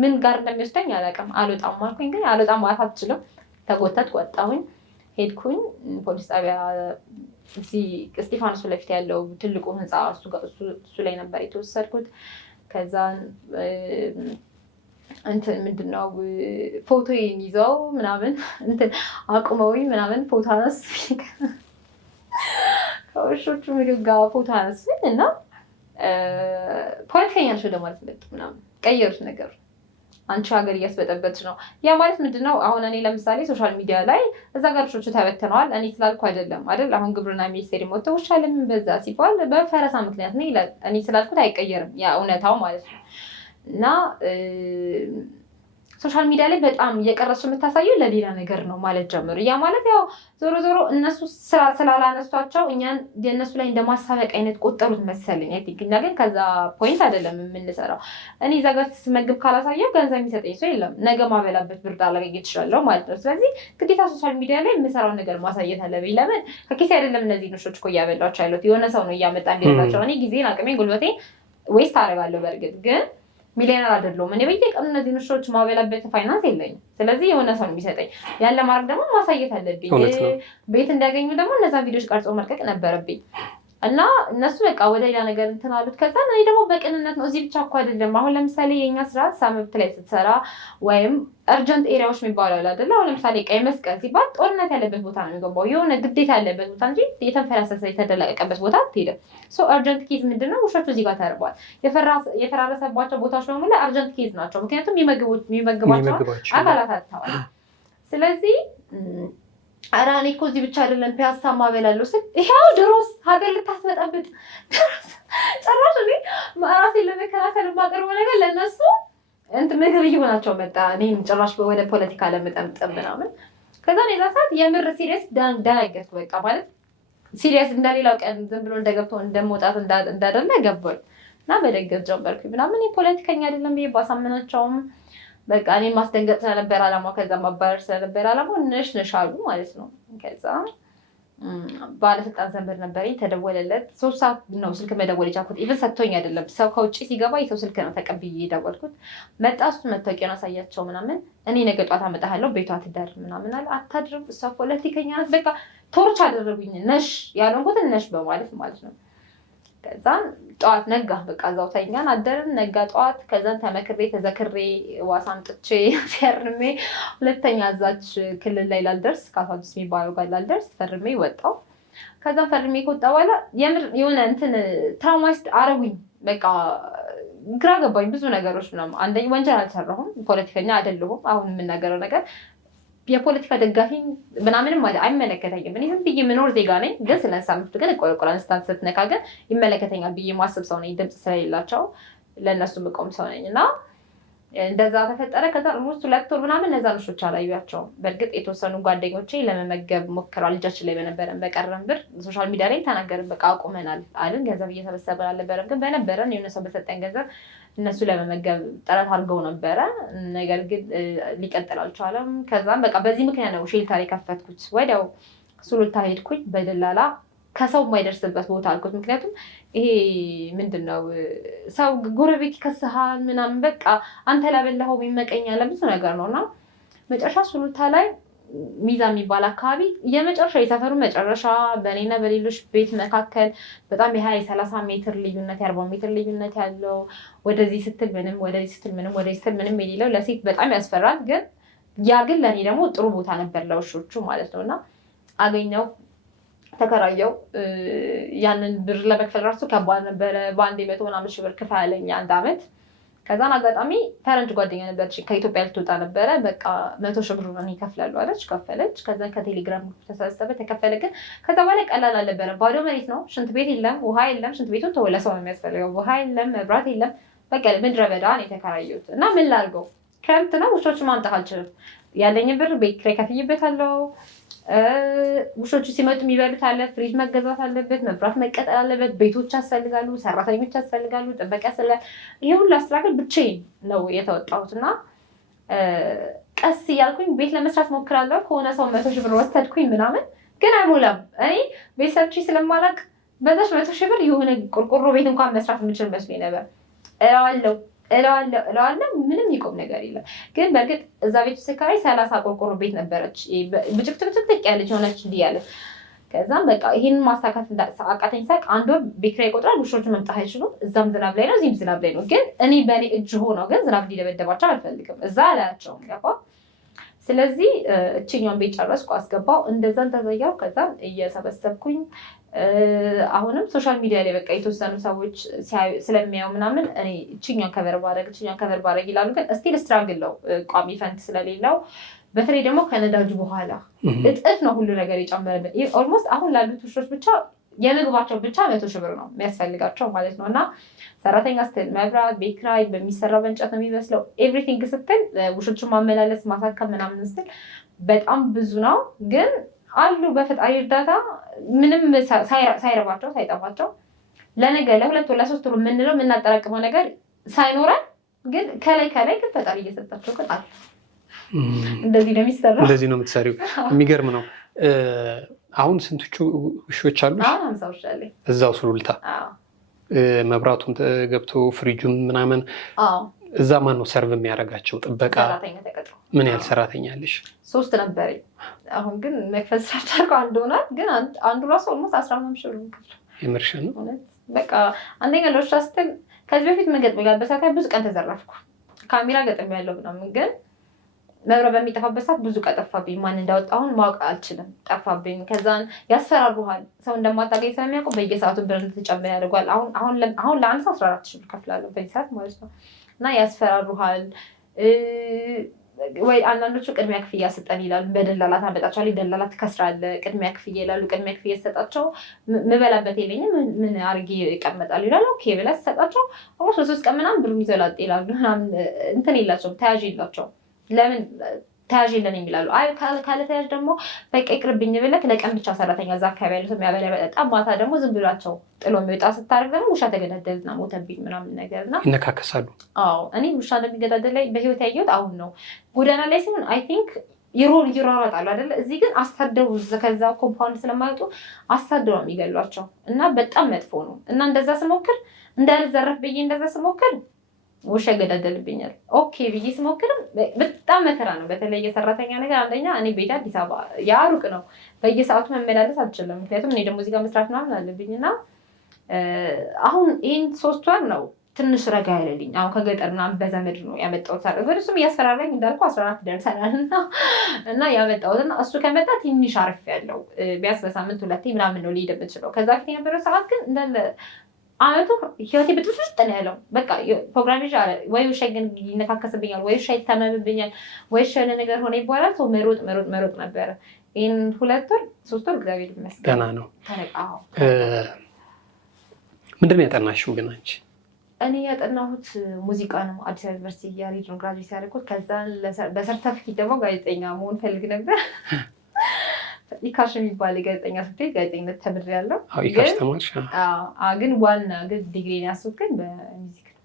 ምን ጋር እንደሚወስደኝ አላውቅም። አልወጣም አልኩኝ። ግን አልወጣም ማለት አትችልም። ተጎተትኩ፣ ወጣሁኝ፣ ሄድኩኝ ፖሊስ ጣቢያ። እዚህ እስጢፋኖስ ለፊት ያለው ትልቁ ህንፃ እሱ ላይ ነበር የተወሰድኩት። ከዛ እንትን ምንድነው ፎቶዬን ይዘው ምናምን እንትን አቁመውኝ ምናምን ፎቶ አነሱኝ። ከውሾቹ ምግብ ጋር ፎቶ አነሱኝ እና ፖለቲከኛ ነሽ ወደ ማለት መጡ ምናምን ቀየሩት ነገር። አንቺ ሀገር እያስበጠበጥሽ ነው። ያ ማለት ምንድነው? አሁን እኔ ለምሳሌ ሶሻል ሚዲያ ላይ እዛ ጋር ውሾቹ ተበትነዋል እኔ ስላልኩ አይደለም አይደል? አሁን ግብርና ሚኒስቴር ሞተው ውሻ ለምን በዛ ሲባል በፈረሳ ምክንያት ነው ይላል። እኔ ስላልኩት አይቀየርም ያ እውነታው ማለት ነው። እና ሶሻል ሚዲያ ላይ በጣም እየቀረች የምታሳየው ለሌላ ነገር ነው ማለት ጀምሩ። ያ ማለት ያው ዞሮ ዞሮ እነሱ ስላላነሷቸው እኛን የእነሱ ላይ እንደማሳበቅ አይነት ቆጠሩት መሰለኝ። አይ ቲንክ እኛ ግን ከዛ ፖይንት አይደለም የምንሰራው። እኔ እዛ ጋር ስመግብ ካላሳየው ገንዘብ የሚሰጠኝ ሰው የለም። ነገ ማበላበት ብር ላገኝ እችላለሁ ማለት ነው። ስለዚህ ግዴታ ሶሻል ሚዲያ ላይ የምሰራው ነገር ማሳየት አለብኝ። ለምን ከኪሴ አይደለም እነዚህ ውሾች እኮ እያበላቸው ያሉት የሆነ ሰው ነው እያመጣ እንዲላቸው። እኔ ጊዜን አቅሜን ጉልበቴን ዌስት አደርጋለሁ። በእርግጥ ግን ሚሊዮነር አይደለሁም። እኔ በየቀኑ እነዚህ ውሾች ማበላበት ፋይናንስ የለኝም። ስለዚህ የሆነ ሰው የሚሰጠኝ ያን ለማድረግ ደግሞ ማሳየት አለብኝ። ቤት እንዲያገኙ ደግሞ እነዛን ቪዲዮዎች ቀርጾ መልቀቅ ነበረብኝ። እና እነሱ በቃ ወደ ሌላ ነገር እንትን አሉት። ከዛ እኔ ደግሞ በቅንነት ነው እዚህ ብቻ እኮ አይደለም። አሁን ለምሳሌ የኛ ስራ ሳምንት ላይ ስትሰራ ወይም እርጀንት ኤሪያዎች የሚባሉ አለ አይደል? አሁን ለምሳሌ ቀይ መስቀል ሲባል ጦርነት ያለበት ቦታ ነው የሚገባው፣ የሆነ ግዴታ ያለበት ቦታ እንጂ የተንፈላሰሰ የተደለቀበት ቦታ አትሄድም። ሶ እርጀንት ኬዝ ምንድነው? ውሾቹ እዚህ ጋር ተርበዋል። የፈራረሰባቸው ቦታዎች በሙሉ እርጀንት ኬዝ ናቸው። ምክንያቱም የሚመግባቸው አካላት አጥተዋል። ስለዚህ ኧረ እኔ እኮ እዚህ ብቻ አይደለም ፒያሳ ማበላለሁ ስል ይሄው ድሮስ ሀገር ልታስበጠብጥ ጭራሽ እኔ ራሴን ለመከላከል የማቀርበው ነገር ለእነሱ ምግብ እየሆናቸው መጣ። እኔም ጭራሽ ወደ ፖለቲካ ለመጠምጠም ምናምን። ከዛ የዛ ሰዓት የምር ሲሪየስ ደነገጥኩ። በቃ ማለት ሲሪየስ እንደሌላው ቀን ዝም ብሎ እንደገብቶ እንደመውጣት እንዳደለ ገባኝ እና በደገፍ ጀመርኩኝ ምናምን። የፖለቲከኛ አይደለም ብዬ ባሳመናቸውም በቃ እኔ ማስደንገጥ ስለነበር አላማው፣ ከዛ ማባረር ስለነበር አላማው ነሽ አሉ ማለት ነው። ከዛ ባለስልጣን ዘንበር ነበረኝ፣ ተደወለለት። 3 ሰዓት ነው ስልክ መደወል የቻልኩት። ኢቨን ሰጥቶኝ አይደለም፣ ሰው ከውጭ ሲገባ የሰው ስልክ ነው ተቀብዬ የደወልኩት። መጣ፣ እሱ መታወቂያን አሳያቸው ምናምን። እኔ ነገ ጧት አመጣሃለሁ ቤቷ ትዳር ምናምን አለ። አታድርም፣ እሷ ፖለቲከኛ ናት። በቃ ቶርች አደረጉኝ። ነሽ ያልሆንኩትን ነሽ በማለት ማለት ነው። ከዛን ጠዋት ነጋ፣ በቃ እዛው ተኛን አደርን። ነጋ ጠዋት። ከዛን ተመክሬ ተዘክሬ ዋስ አምጥቼ ፈርሜ ሁለተኛ እዛች ክልል ላይ ላልደርስ ካሳንቺስ የሚባለው ጋር ላልደርስ ፈርሜ ወጣው። ከዛን ፈርሜ ከወጣ በኋላ የምር የሆነ እንትን ትራውማይዝድ አረጉኝ። በቃ ግራ ገባኝ ብዙ ነገሮች ምናምን። አንደኛ ወንጀል አልሰራሁም፣ ፖለቲከኛ አይደለሁም። አሁን የምናገረው ነገር የፖለቲካ ደጋፊ ምናምንም አይመለከተኝም። እኔ ዝም ብዬ የምኖር ዜጋ ነኝ። ግን ስለነሳምት ግን ቆርቆራን ስታንስ ስትነካ ግን ይመለከተኛል ብዬ ማስብ ሰው ነኝ። ድምፅ ስለሌላቸው ለእነሱ የምቆም ሰው ነኝ እና እንደዛ ተፈጠረ። ከዛ ኦልሞስት 2 ወር ምናምን እነዛ ልጆች አላዩዋቸውም። በእርግጥ የተወሰኑ ጓደኞቼ ለመመገብ ሞክረዋል። ልጃችን ላይ በነበረን በቀረን ብር ሶሻል ሚዲያ ላይ ተናገርን። በቃ አቁመናል አልን። ገንዘብ እየሰበሰበን አልነበረም፣ ግን በነበረን የሆነ ሰው በሰጠን ገንዘብ እነሱ ለመመገብ ጥረት አድርገው ነበረ። ነገር ግን ሊቀጥል አልቻለም። ከዛም በቃ በዚህ ምክንያት ነው ሼልተር የከፈትኩት። ወዲያው ሱሉልታ ሄድኩኝ በደላላ ከሰው የማይደርስበት ቦታ አልኩት። ምክንያቱም ይሄ ምንድን ነው ሰው ጎረቤት ይከስሃል ምናምን፣ በቃ አንተ ላበላኸው ይመቀኛል ብዙ ነገር ነው። እና መጨረሻ ሱሉልታ ላይ ሚዛ የሚባል አካባቢ የመጨረሻ የሰፈሩ መጨረሻ በእኔና በሌሎች ቤት መካከል በጣም የ20-30 ሜትር ልዩነት የ40 ሜትር ልዩነት ያለው፣ ወደዚህ ስትል ምንም ወደዚህ ስትል ምንም ወደዚህ ስትል ምንም የሌለው ለሴት በጣም ያስፈራል። ግን ያ ግን ለእኔ ደግሞ ጥሩ ቦታ ነበር ለውሾቹ ማለት ነው። እና አገኘው፣ ተከራየው። ያንን ብር ለመክፈል ራሱ ከባድ ነበረ። በአንድ 100 ምናምን ሺህ ብር ክፈል አለኝ 1 ዓመት። ከዛን አጋጣሚ ፈረንጅ ጓደኛ ነበረች ከኢትዮጵያ ልትወጣ ነበረ። በቃ 100 ሺህ ብር ነው ይከፍላሉ አለች። ከፈለች። ከዛን ከቴሌግራም ተሰበሰበ፣ ተከፈለ። ግን ከዛ በኋላ ቀላል አልነበረም። ባዶ መሬት ነው፣ ሽንት ቤት የለም፣ ውሃ የለም። ሽንት ቤቱን ተወለ ሰው ነው የሚያስፈልገው። ውሃ የለም፣ መብራት የለም። በቃ ምድረ በዳ ነው የተከራየሁት። እና ምን ላድርገው፣ ክረምት ነው፣ ውሾቹን ማምጣት አልችልም። ያለኝን ብር ቤት ኪራይ ከፍዬበታለሁ። ውሾቹ ሲመጡ የሚበሉት አለ፣ ፍሪጅ መገዛት አለበት፣ መብራት መቀጠል አለበት፣ ቤቶች ያስፈልጋሉ፣ ሰራተኞች ያስፈልጋሉ፣ ጥበቃ ያስፈልጋል። ይሄ ሁሉ አስተካከል ብቻዬን ነው የተወጣሁት። እና ቀስ እያልኩኝ ቤት ለመስራት ሞክራለሁ። ከሆነ ሰው 100 ሺህ ብር ወሰድኩኝ ምናምን፣ ግን አይሞላም። እኔ ቤት ሰርቼ ስለማላውቅ በዛች 100 ሺህ ብር የሆነ ቆርቆሮ ቤት እንኳን መስራት የምችል መስሎኝ ነበር። እለዋለሁ ምንም ይቆም ነገር የለም። ግን በእርግጥ እዛ ቤት ስከራይ 30 ቆርቆሮ ቤት ነበረች፣ ብጭቅጭቅጭቅ ያለች ሆነች እንዲህ ያለች። ከዛም በቃ ይህንን ማሳካት አቃተኝ። ሳቅ 1 ወር ቤት ኪራይ ይቆጥራል። ውሾቹ መምጣት አይችሉም። እዛም ዝናብ ላይ ነው፣ እዚህም ዝናብ ላይ ነው። ግን እኔ በእኔ እጅ ሆነው ግን ዝናብ እንዲደበደባቸው አልፈልግም። እዛ አላያቸውም። ገባ። ስለዚህ እችኛውን ቤት ጨረስኩ፣ አስገባው። እንደዛን ተዘያው። ከዛም እየሰበሰብኩኝ አሁንም ሶሻል ሚዲያ ላይ በቃ የተወሰኑ ሰዎች ስለሚያዩ ምናምን እኔ እችኛውን ከቨር ባረግ ይላሉ። ግን እስቲል ስትራግል ነው፣ ቋሚ ፈንድ ስለሌለው። በተለይ ደግሞ ከነዳጁ በኋላ እጥፍ ነው ሁሉ ነገር የጨመረብን። ኦልሞስት አሁን ላሉት ውሾች ብቻ የምግባቸው ብቻ 100 ሺህ ብር ነው የሚያስፈልጋቸው ማለት ነው። እና ሰራተኛ ስትል መብራት፣ ቤት ኪራይ፣ በሚሰራ በእንጨት ነው የሚመስለው፣ ኤቭሪቲንግ ስትል ውሾችን ማመላለስ፣ ማሳከም ምናምን ስትል በጣም ብዙ ነው። ግን አሉ በፈጣሪ እርዳታ ምንም ሳይረባቸው ሳይጠፋቸው ለነገ ለ2 ወር ለ3 ወር የምንለው የምናጠራቅመው ነገር ሳይኖረን ግን ከላይ ግን ፈጣሪ እየሰጣቸው ቅጣል። እንደዚህ ነው የሚሰራው። እንደዚህ ነው የምትሰሪው። የሚገርም ነው። አሁን ስንቶቹ ውሾች አሉ? 50 ውሾች አለኝ እዛው ሱሉልታ። መብራቱን ገብቶ ፍሪጁን ምናምን እዛ ማን ነው ሰርቭ የሚያደርጋቸው? ጥበቃ ምን ያህል ሰራተኛ አለሽ? 3 ነበረኝ። አሁን ግን መክፈል ስላልቻልኩ 1 ሆኗል። ግን አንዱ ራሱ ኦልሞስት 15 ሺህ ብር ነው። የምርሽ ነው። በቃ አንደኛ ለውሻ ስትል ከዚህ በፊት መገጥመኛል በሳት ብዙ ቀን ተዘረፍኩ። ካሜራ ገጥም ያለው ምናምን ግን መብረር በሚጠፋበት ሰዓት ብዙ ቀን ጠፋብኝ። ማን እንዳወጣሁን ማወቅ አልችልም፣ ጠፋብኝ። ከዛን ያስፈራሩሃል። ሰው እንደማታገኝ ስለሚያውቁ በየሰዓቱ ብር እንድትጨምር ያደርጓል። አሁን ለአንድ ሰው 14 ሺህ ብር ከፍላለሁ በዚህ ሰዓት ማለት ነው። እና ያስፈራሩሃል። ወይ አንዳንዶቹ ቅድሚያ ክፍያ ስጠን ይላሉ። በደላላ ታመጣቸዋለህ፣ ደላላ ትከስራለህ። ቅድሚያ ክፍያ ይላሉ። ቅድሚያ ክፍያ ሰጣቸው። ምበላበት የለኝም ምን አድርጌ ይቀመጣሉ ይላሉ። ኦኬ ብለህ ሰጣቸው። አሁን 3 ቀን ምናምን ብሩን ይዘው ላጤ ይላሉ። እንትን የላቸውም፣ ተያዥ የላቸውም። ለምን ተያዥ የለን የሚላሉ። አይ ካለ ተያዥ ደግሞ በቃ ይቅርብኝ ብለህ ለቀን ብቻ ሰራተኛ እዛ አካባቢ ያሉት የሚያበላ በጣም ማታ ደግሞ ዝም ብሏቸው ጥሎ የሚወጣ ስታደርግ ደግሞ ውሻ ተገዳደልና ሞተብኝ ምናምን ነገር እና ይነካከሳሉ። አዎ እኔ ውሻ እንደሚገዳደል ላይ በህይወት ያየሁት አሁን ነው። ጎዳና ላይ ሲሆን አይ ቲንክ ይሯሯጣሉ አይደለ? እዚህ ግን አሳደው ከዛ ኮምፓውንድ ስለማይወጡ አሳደው ነው የሚገሏቸው እና በጣም መጥፎ ነው። እና እንደዛ ስሞክር እንዳልዘረፍ ብዬ እንደዛ ስሞክር ውሻ ይገዳደልብኛል። ኦኬ ብዬ ስሞክርም በጣም መከራ ነው። በተለይ የሰራተኛ ነገር አንደኛ እኔ ቤት አዲስ አበባ ያ ሩቅ ነው። በየሰዓቱ መመላለስ አልችልም። ምክንያቱም እኔ ደግሞ እዚህ ጋር መስራት ምናምን አለብኝ እና አሁን ይህን 3 ወር ነው ትንሽ ረጋ ያለልኝ። አሁን ከገጠር ምናምን በዘመድ ነው ያመጣሁት። ግን እሱም እያስፈራራኝ እንዳልኩ 14 ደርሰናል እና ያመጣሁት እና እሱ ከመጣ ትንሽ አርፍ ያለው ቢያንስ በሳምንት 2 ምናምን ነው ሊሄድ የምችለው። ከዛ ፊት የነበረው ሰዓት ግን እንዳለ አመቱ ህይወቴ ብትውስጥ ነው ያለው። በቃ ፕሮግራም ይሻላል ወይ ውሻ ግን ይነካከስብኛል፣ ወይ ውሻ ይታመምብኛል፣ ወይ ውሻ ነገር ሆነ ይባላል። ሰው መሮጥ ነበረ። ይህን 2 ወር 3 ወር እግዚአብሔር ይመስገን ደህና ነው። ምንድን ነው ያጠናሽው ግን አንቺ? እኔ ያጠናሁት ሙዚቃ ነው። አዲስ አበባ ዩኒቨርሲቲ ያሬድ ነው ግራጁዌት ያደረኩት። ከዛ በሰርተፊኬት ደግሞ ጋዜጠኛ መሆን ፈልግ ነበር። ኢካሽ የሚባል የጋዜጠኛ ትምህርት ጋዜጠኝነት ተምሬያለሁ። ኢካሽ ተማርሽ? ግን ዋና ግን ዲግሪን ያስኩት ግን በሙዚክ ነው።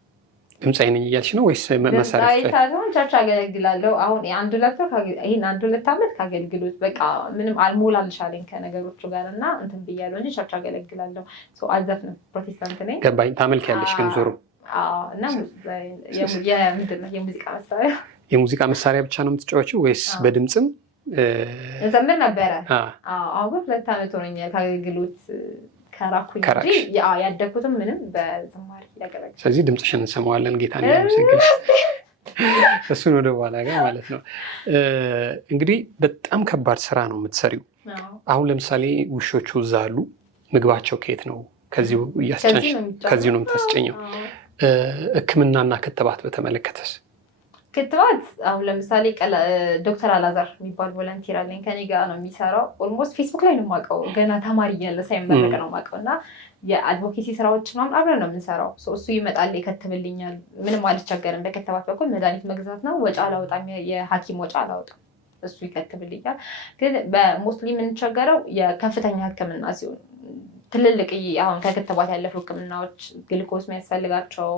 ድምፃዊ ነኝ እያልሽ ነው ወይስ መሳሪያ? ቸርች አገለግላለሁ። አሁን ይህን 1-2 ዓመት ከአገልግሎት በቃ ምንም አልሞላልሽ አለኝ ከነገሮቹ ጋር እና እንትን ብያለሁ እንጂ ቸርች አገለግላለሁ። አልዘፍንም፣ ፕሮቴስታንት ነኝ። ገባኝ። ታመልኪያለሽ ግን ዞሮ እና ምንድን ነው የሙዚቃ መሳሪያ ብቻ ነው የምትጫወቺው ወይስ በድምፅም እንዘምር ነበረ? አሁን 2 ዓመት ሆኖኛል ከአገልግሎት ከራኩኝ እንጂ ያደግኩትም ምንም በዝማሬ ያገለግል። ስለዚህ ድምፅሽን እንሰማዋለን። ጌታ ያመሰግንሽ። እሱን ወደ በኋላ ጋር ማለት ነው። እንግዲህ በጣም ከባድ ስራ ነው የምትሰሪው። አሁን ለምሳሌ ውሾቹ እዛ አሉ፣ ምግባቸው ከየት ነው? ከዚሁ እያስጫንሽ ከዚሁ ነው የምታስጨኘው። ሕክምናና ክትባት በተመለከተስ? ክትባት አሁን ለምሳሌ ዶክተር አላዛር የሚባል ቮለንቲር አለኝ ከኔ ጋር ነው የሚሰራው። ኦልሞስት ፌስቡክ ላይ ነው የማውቀው፣ ገና ተማሪ እያለ ሳይመረቅ ነው የማውቀው እና የአድቮኬሲ ስራዎች ምናምን አብረን ነው የምንሰራው። እሱ ይመጣል፣ ይከትብልኛል። ምንም አልቸገርም። በክትባት በኩል መድኃኒት መግዛት ነው፣ ወጪ አላወጣም፣ የሐኪም ወጪ አላወጣም። እሱ ይከትብልኛል። ግን በሞስትሊ የምንቸገረው የከፍተኛ ሕክምና ሲሆን ትልልቅ አሁን ከክትባት ያለፉ ሕክምናዎች ግልኮስ የሚያስፈልጋቸው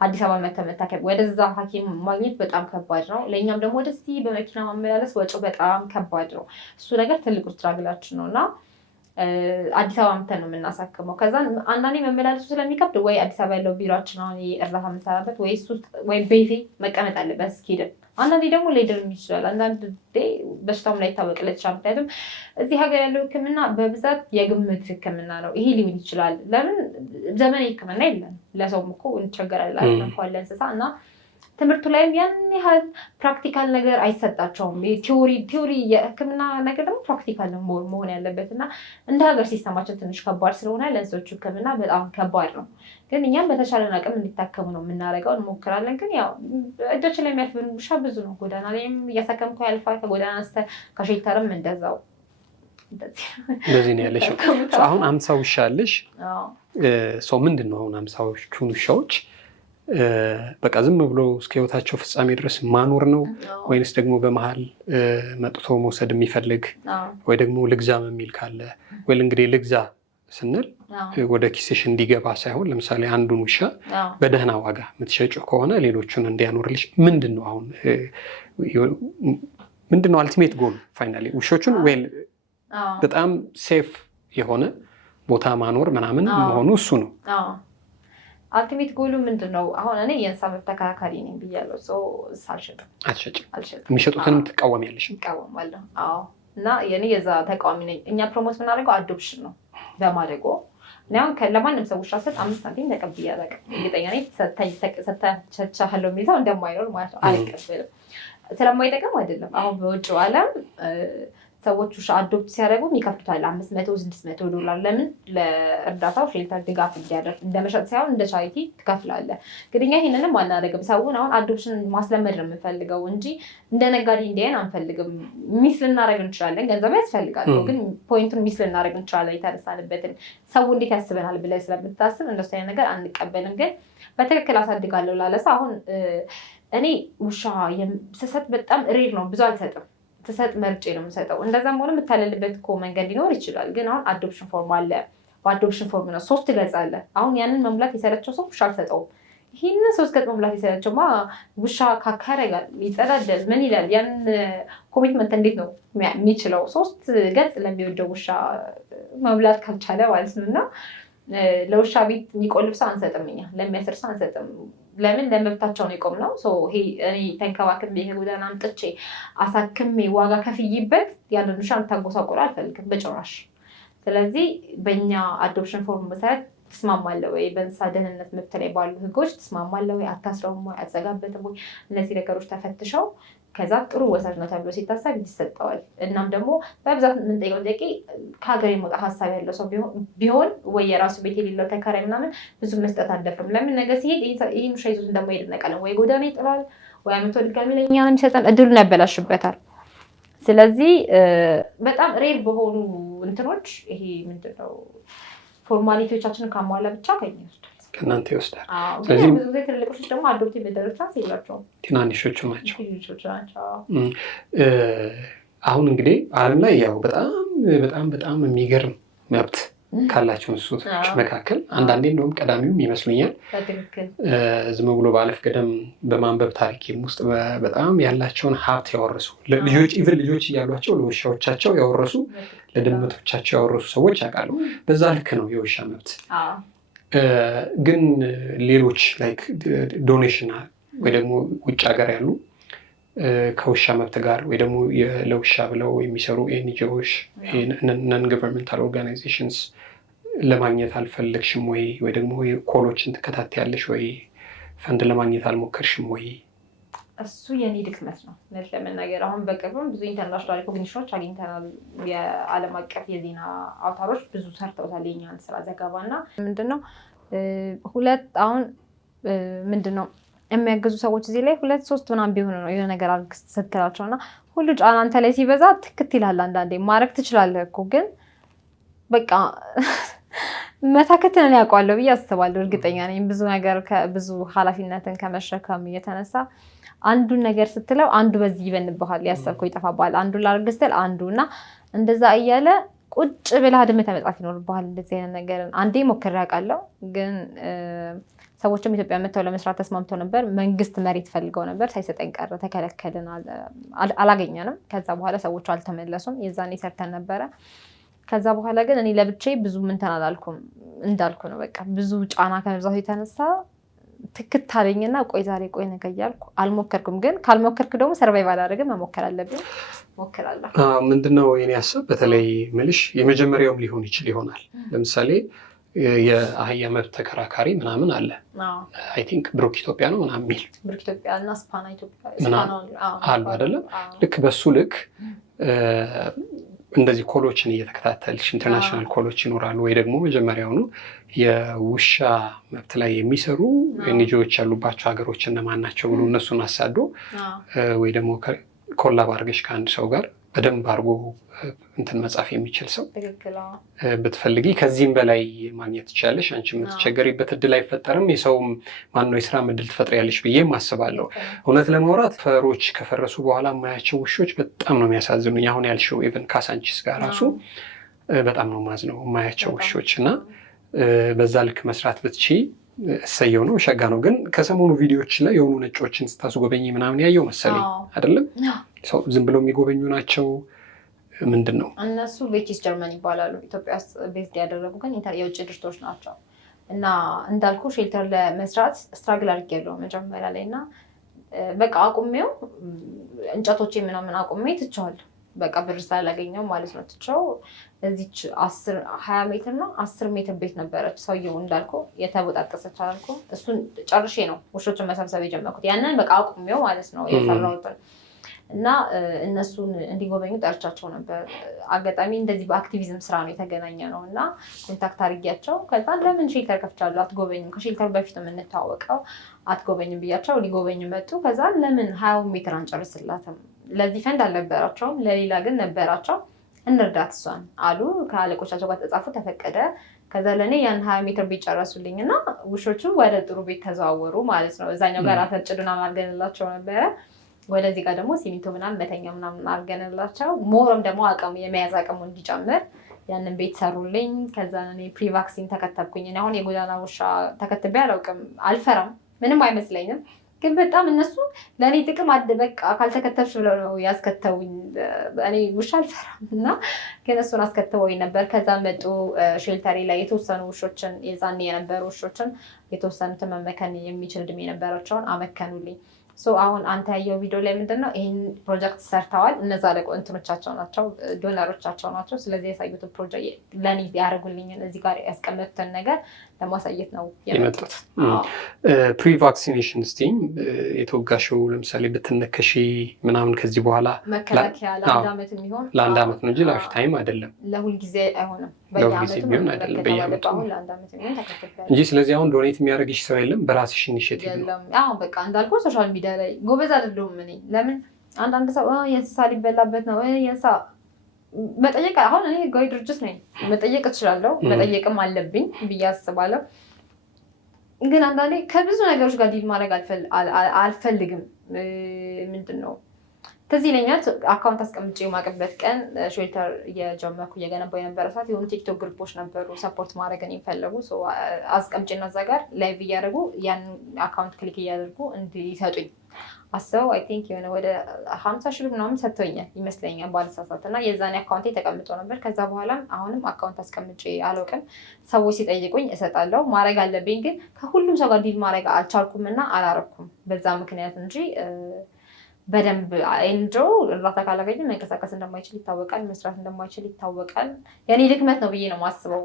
አዲስ አበባ መታከም ወደዛ ሐኪም ማግኘት በጣም ከባድ ነው። ለእኛም ደግሞ ወደዚህ በመኪና ማመላለስ ወጪው በጣም ከባድ ነው። እሱ ነገር ትልቁ ስትራግላችን ነው እና አዲስ አበባ መተን ነው የምናሳክመው። ከዛ አንዳንዴ መመላለሱ ስለሚከብድ ወይ አዲስ አበባ ያለው ቢሮችን አሁን እርዳታ የምንሰራበት ወይ እሱ ወይ ቤቴ መቀመጥ አለበት እስኪድን። አንዳንዴ ደግሞ ሊድርም ይችላል። አንዳንድ በሽታውም ላይ ይታወቅለት ይችላል። ምክንያቱም እዚህ ሀገር ያለው ሕክምና በብዛት የግምት ሕክምና ነው። ይሄ ሊሆን ይችላል። ለምን ዘመናዊ ሕክምና የለም። ለሰውም እኮ እንቸገራለን እንኳን ለእንስሳ እና ትምህርቱ ላይም ያን ያህል ፕራክቲካል ነገር አይሰጣቸውም። ቲዎሪ የሕክምና ነገር ደግሞ ፕራክቲካል ነው መሆን ያለበት እና እንደ ሀገር ሲስተማችን ትንሽ ከባድ ስለሆነ ለእንስሶቹ ሕክምና በጣም ከባድ ነው። ግን እኛም በተቻለን አቅም እንዲታከሙ ነው የምናደርገው፣ እንሞክራለን። ግን ያው እጃችን ላይ የሚያልፍብን ውሻ ብዙ ነው። ጎዳና ላይም እያሳከምኩ ያልፋል። ከጎዳና እስከ ከሼልተርም እንደዛው እንደዚህ ነው ያለሽ። አሁን 50 ውሻ አለሽ። ሰው ምንድን ነው አሁን 50ዎቹን ውሻዎች በቃ ዝም ብሎ እስከ ህይወታቸው ፍጻሜ ድረስ ማኖር ነው ወይንስ ደግሞ በመሀል መጥቶ መውሰድ የሚፈልግ ወይ ደግሞ ልግዛም የሚል ካለ? ወይ እንግዲህ ልግዛ ስንል ወደ ኪስሽ እንዲገባ ሳይሆን ለምሳሌ አንዱን ውሻ በደህና ዋጋ የምትሸጪው ከሆነ ሌሎቹን እንዲያኖርልሽ ምንድን ነው አሁን ምንድን ነው አልቲሜት ጎል ፋይናሊ ውሾቹን ወይ በጣም ሴፍ የሆነ ቦታ ማኖር ምናምን መሆኑ እሱ ነው። አልቲሜት ጎሉ ምንድን ነው? አሁን እኔ የእንስሳ መብት ተከራካሪ ነኝ ብያለሁ። አልሸጭም። የሚሸጡትንም ትቃወሚያለሽ? እቃወማለሁ። እና የኔ የዛ ተቃዋሚ ነኝ። እኛ ፕሮሞት የምናደርገው አዶፕሽን ነው። በማደጎ አሁን ለማንም ሰው ውሻ ሰጥ 5 ሳንቲም ተቀብዬ አላውቅም። እርግጠኛ ነኝ ሰጥቻለሁ የሚል ሰው እንደማይኖር ማለት ነው። አልቀበልም። ስለማይጠቅም አይደለም። አሁን በውጭው ዓለም ሰዎች ውሻ አዶፕት ሲያደርጉ ይከፍቱታል $500-600 ለምን? ለእርዳታው ሼልተር ድጋፍ እንዲያደርግ እንደመሸጥ ሳይሆን እንደ ቻሪቲ ትከፍላለህ። ግን እኛ ይሄንንም አናደርግም። ሰውን አሁን አዶፕሽን ማስለመድ ነው የምንፈልገው እንጂ እንደ ነጋዴ እንዲያየን አንፈልግም። ሚስ ልናደርግ እንችላለን፣ ገንዘብ ያስፈልጋል። ግን ፖይንቱን ሚስ ልናደርግ እንችላለን። የተነሳንበትን ሰው እንዴት ያስበናል ብለህ ስለምታስብ እንደሱ አይነት ነገር አንቀበልም። ግን በትክክል አሳድጋለሁ ላለ ሰው አሁን እኔ ውሻ ስሰጥ በጣም ሬር ነው፣ ብዙ አልሰጥም። ትሰጥ መርጬ ነው የምሰጠው። እንደዛም ሆነ የምታለልበት እኮ መንገድ ሊኖር ይችላል። ግን አሁን አዶፕሽን ፎርም አለ። በአዶፕሽን ፎርም ነው 3 ገጽ አለ። አሁን ያንን መሙላት የሰለቸው ሰው ውሻ አልሰጠውም። ይህንን 3 ገጽ መሙላት የሰለቸውማ ውሻ ካካ ያደርጋል፣ ይጸዳዳል፣ ምን ይላል? ያንን ኮሚትመንት እንዴት ነው የሚችለው? 3 ገጽ ለሚወደው ውሻ መሙላት ካልቻለ ማለት ነው። እና ለውሻ ቤት የሚቆልፍ ሰው አንሰጥም፣ እኛ ለሚያስር ሰው አንሰጥም። ለምን? ለመብታቸው ነው የቆምነው። እኔ ተንከባክቤ ከጎዳና አምጥቼ አሳክሜ ዋጋ ከፍይበት ያንን ውሻ እንድታጎሳቆል አልፈልግም በጭራሽ። ስለዚህ በእኛ አዶፕሽን ፎርም መሰረት ትስማማለህ ወይ? በእንስሳ ደህንነት መብት ላይ ባሉ ህጎች ትስማማለህ ወይ? አታስረውም ወይ? አትዘጋበትም ወይ? እነዚህ ነገሮች ተፈትሸው ከዛ ጥሩ ወሳጅ ነው ተብሎ ሲታሰብ ይሰጠዋል። እናም ደግሞ በብዛት የምንጠይቀው ጥያቄ ከሀገር የመውጣት ሀሳብ ያለው ሰው ቢሆን ወይ የራሱ ቤት የሌለው ተከራይ ምናምን ብዙ መስጠት አልደፍርም። ለምን? ነገር ሲሄድ ይህን ውሻ ይዞት እንደማይሄድ እናውቃለን። ወይ ጎዳና ይጥላል፣ ወይ አመቶ ድጋሚ ለእኛ ነው የሚሰጠን፣ እድሉን ያበላሽበታል። ስለዚህ በጣም ሬር በሆኑ እንትኖች ይሄ ምንድነው ፎርማሊቲዎቻችንን ካሟላ ብቻ ከኛ ይወስዳል፣ ከእናንተ ይወስዳል። ስለዚህ ብዙ ጊዜ ትልልቆች ደግሞ አዶፕት የመደረግ ቻንስ የላቸውም፣ ትናንሾቹ ናቸው። አሁን እንግዲህ ዓለም ላይ ያው በጣም የሚገርም መብት ካላቸው እንስሶች መካከል አንዳንዴ እንደውም ቀዳሚውም ይመስሉኛል። ዝም ብሎ በአለፍ ገደም በማንበብ ታሪክም ውስጥ በጣም ያላቸውን ሀብት ያወረሱ ልጆች እያሏቸው ለውሻዎቻቸው ያወረሱ፣ ለድመቶቻቸው ያወረሱ ሰዎች ያውቃሉ። በዛ ልክ ነው የውሻ መብት። ግን ሌሎች ላይክ ዶኔሽን ወይ ደግሞ ውጭ ሀገር ያሉ ከውሻ መብት ጋር ወይ ደግሞ ለውሻ ብለው የሚሰሩ ኤንጂኦዎች ነን ገቨርንመንታል ኦርጋናይዜሽንስ ለማግኘት አልፈለግሽም ወይ? ወይ ደግሞ ኮሎችን ትከታተያለሽ ወይ? ፈንድ ለማግኘት አልሞከርሽም ወይ? እሱ የኔ ድክመት ነው ለመናገር። አሁን በቅርብም ብዙ ኢንተርናሽናል ሪኮግኒሽኖች አግኝተናል። የዓለም አቀፍ የዜና አውታሮች ብዙ ሰርተውታል የኛን ስራ ዘገባ እና ምንድነው አሁን ምንድነው የሚያገዙ ሰዎች እዚህ ላይ 2-3 ምናምን ቢሆኑ ነው የሆነ ነገር አድርግ ስትላቸው እና ሁሉ ጫና አንተ ላይ ሲበዛ ትክት ይላል። አንዳንዴ ማድረግ ትችላለህ እኮ ግን በቃ መታከትን ያውቀዋለሁ ብዬ አስባለሁ። እርግጠኛ ነኝ ብዙ ነገር ብዙ ኃላፊነትን ከመሸከም የተነሳ አንዱን ነገር ስትለው አንዱ በዚህ ይበንብሃል፣ ያሰብከው ይጠፋብሃል። አንዱን ላድርግ ስትል አንዱ እና እንደዛ እያለ ቁጭ ብለህ አድመህ መጻፍ ይኖርብሃል። እንደዚህ አይነት ነገርን አንዴ ሞክሬ አውቃለሁ። ግን ሰዎችም ኢትዮጵያ መጥተው ለመስራት ተስማምተው ነበር። መንግስት መሬት ፈልገው ነበር፣ ሳይሰጠን ቀረ፣ ተከለከልን፣ አላገኘንም። ከዛ በኋላ ሰዎቹ አልተመለሱም። የዛኔ ሰርተን ነበረ። ከዛ በኋላ ግን እኔ ለብቻዬ ብዙ ምንተን አላልኩም። እንዳልኩ ነው በቃ ብዙ ጫና ከመብዛቱ የተነሳ ትክት አለኝና ቆይ ነገ እያልኩ አልሞከርኩም። ግን ካልሞከርክ ደግሞ ሰርቫይቭ አላደርግም፣ መሞከር አለብኝ። ሞክራለሁ። ምንድነው የኔ ሀሳብ በተለይ ምልሽ የመጀመሪያውም ሊሆን ይችል ይሆናል። ለምሳሌ የአህያ መብት ተከራካሪ ምናምን አለ። አይ ቲንክ ብሩክ ኢትዮጵያ ነው ምናምን የሚል ብሩክ ኢትዮጵያ እና ስፓና ኢትዮጵያ አሉ አይደለም? ልክ በሱ ልክ እንደዚህ ኮሎችን እየተከታተልሽ ኢንተርናሽናል ኮሎች ይኖራሉ ወይ ደግሞ መጀመሪያውኑ የውሻ መብት ላይ የሚሰሩ ኤንጂኦዎች ያሉባቸው ሀገሮች እነማን ናቸው ብሎ እነሱን አሳዶ ወይ ደግሞ ኮላብ አድርገሽ ከአንድ ሰው ጋር በደንብ አድርጎ እንትን መጻፍ የሚችል ሰው ብትፈልጊ ከዚህም በላይ ማግኘት ትችላለሽ። አንቺ የምትቸገሪበት እድል አይፈጠርም። የሰውም ማነው የስራ እድል ትፈጥሪያለሽ ብዬ አስባለሁ። እውነት ለማውራት ፈሮች ከፈረሱ በኋላ የማያቸው ውሾች በጣም ነው የሚያሳዝኑኝ። አሁን ያልሽው ኢቨን ካሳንቺስ ጋር ራሱ በጣም ነው ማዝነው የማያቸው ውሾች እና በዛ ልክ መስራት ብትቺ እሰየው ነው፣ ሸጋ ነው። ግን ከሰሞኑ ቪዲዮዎች ላይ የሆኑ ነጮችን ስታስጎበኝ ምናምን ያየው መሰለኝ አይደለም? ሰው ዝም ብለው የሚጎበኙ ናቸው። ምንድን ነው እነሱ ቬቺስ ጀርመን ይባላሉ። ኢትዮጵያ ውስጥ ቤዝድ ያደረጉ ግን የውጭ ድርጅቶች ናቸው። እና እንዳልኩ ሼልተር ለመስራት ስትራግል አድርጌያለሁ መጀመሪያ ላይ እና በቃ አቁሜው እንጨቶቼ ምናምን አቁሜ ትቼዋለሁ። በቃ ብር ስላላገኘው ማለት ነው ትቼው እዚች 20 ሜትር እና 10 ሜትር ቤት ነበረች ሰውየው እንዳልኩ የተቦጣጠሰች አላልኩ እሱን ጨርሼ ነው ውሾችን መሰብሰብ የጀመርኩት ያንን በቃ አቁሜው ማለት ነው የሰራሁትን እና እነሱን እንዲጎበኙ ጠርቻቸው ነበር። አጋጣሚ እንደዚህ በአክቲቪዝም ስራ ነው የተገናኘ ነው እና ኮንታክት አድርጊያቸው ከዛ ለምን ሼልተር ከፍቻለሁ አትጎበኙም? ከሼልተር በፊት ነው የምንታወቀው አትጎበኝም ብያቸው ሊጎበኙ መጡ። ከዛ ለምን 20 ሜትር አንጨርስላትም? ለዚህ ፈንድ አልነበራቸውም፣ ለሌላ ግን ነበራቸው። እንርዳት እሷን አሉ። ከአለቆቻቸው ጋር ተጻፉ፣ ተፈቀደ። ከዛ ለእኔ ያን 20 ሜትር ቤት ጨረሱልኝ እና ውሾቹ ወደ ጥሩ ቤት ተዘዋወሩ ማለት ነው። እዛኛው ጋር አፈር ጭዱና አድርገንላቸው ነበረ። ወደዚህ ጋር ደግሞ ሲሚንቶ ምናምን መተኛ ምናምን አድርገንላቸው ሞረም ደግሞ አቅሙ የመያዝ አቅሙ እንዲጨምር ያንን ቤት ሰሩልኝ። ከዛ እኔ ፕሪቫክሲን ተከተብኩኝ። እኔ አሁን የጎዳና ውሻ ተከትቤ አላውቅም፣ አልፈራም፣ ምንም አይመስለኝም። ግን በጣም እነሱ ለእኔ ጥቅም በቃ ካልተከተብሽ ብለው ነው ያስከተቡኝ። እኔ ውሻ አልፈራም እና ግን እሱን አስከትበውኝ ነበር። ከዛ መጡ ሼልተሪ ላይ የተወሰኑ ውሾችን የዛኔ የነበሩ ውሾችን የተወሰኑትን መመከን የሚችል እድሜ የነበራቸውን አመከኑልኝ። አሁን አንተ ያየው ቪዲዮ ላይ ምንድነው ይህን ፕሮጀክት ሰርተዋል። እነዛ እንትኖቻቸው ናቸው፣ ዶነሮቻቸው ናቸው። ስለዚህ ያሳዩትን ፕሮጀክት ለእኔ ያደርጉልኝን እዚህ ጋር ያስቀመጡትን ነገር ለማሳየት ነው የመጡት። ፕሪቫክሲኔሽን ስቲም የተወጋሽው ለምሳሌ ብትነከሺ ምናምን ከዚህ በኋላ መከላከያ ለአንድ ዓመት የሚሆን ለአንድ ዓመት ነው እንጂ ላይፍ ታይም አይደለም። ለሁል ጊዜ አይሆንም፣ ለሁል ጊዜ የሚሆን አይደለም፣ በየዓመቱ ለአንድ ዓመት የሚሆን ተከታታይ እንጂ። ስለዚህ አሁን ዶኔት የሚያደርግሽ ሰው የለም፣ በራስሽ ኢኒሼቲቭ ነው። አሁን በቃ እንዳልኩ ሶሻል ሚዲያ ላይ ጎበዝ አይደለሁም እኔ። ለምን አንዳንድ ሰው የእንስሳ ሊበላበት ነው የእንስሳ መጠየቅ አሁን እኔ ህጋዊ ድርጅት ነኝ፣ መጠየቅ እችላለሁ፣ መጠየቅም አለብኝ ብዬ አስባለሁ። ግን አንዳንዴ ከብዙ ነገሮች ጋር ዲል ማድረግ አልፈልግም። ምንድን ነው ትዝ ይለኛል አካውንት አስቀምጬ የማቅበት ቀን ሼልተር እየጀመርኩ እየገነባው የነበረ ሰዓት የሆኑ ቲክቶክ ግሩፖች ነበሩ ሰፖርት ማድረግን የሚፈለጉ አስቀምጬና እዛ ጋር ላይቭ እያደረጉ ያን አካውንት ክሊክ እያደርጉ እንዲሰጡኝ አስበው አይ ቲንክ የሆነ ወደ 50 ሺህ ምናምን ሰጥቶኛል ይመስለኛል ባልሳሳት። እና የዛኔ አካውንቴ ተቀምጦ ነበር። ከዛ በኋላም አሁንም አካውንት አስቀምጬ አላውቅም። ሰዎች ሲጠይቁኝ እሰጣለሁ። ማድረግ አለብኝ ግን ከሁሉም ሰው ጋር ዲል ማድረግ አልቻልኩም እና አላረኩም በዛ ምክንያት እንጂ በደንብ እንጆ እርዳታ ካላገኘ መንቀሳቀስ እንደማይችል ይታወቃል፣ መስራት እንደማይችል ይታወቃል። የኔ ድክመት ነው ብዬ ነው የማስበው።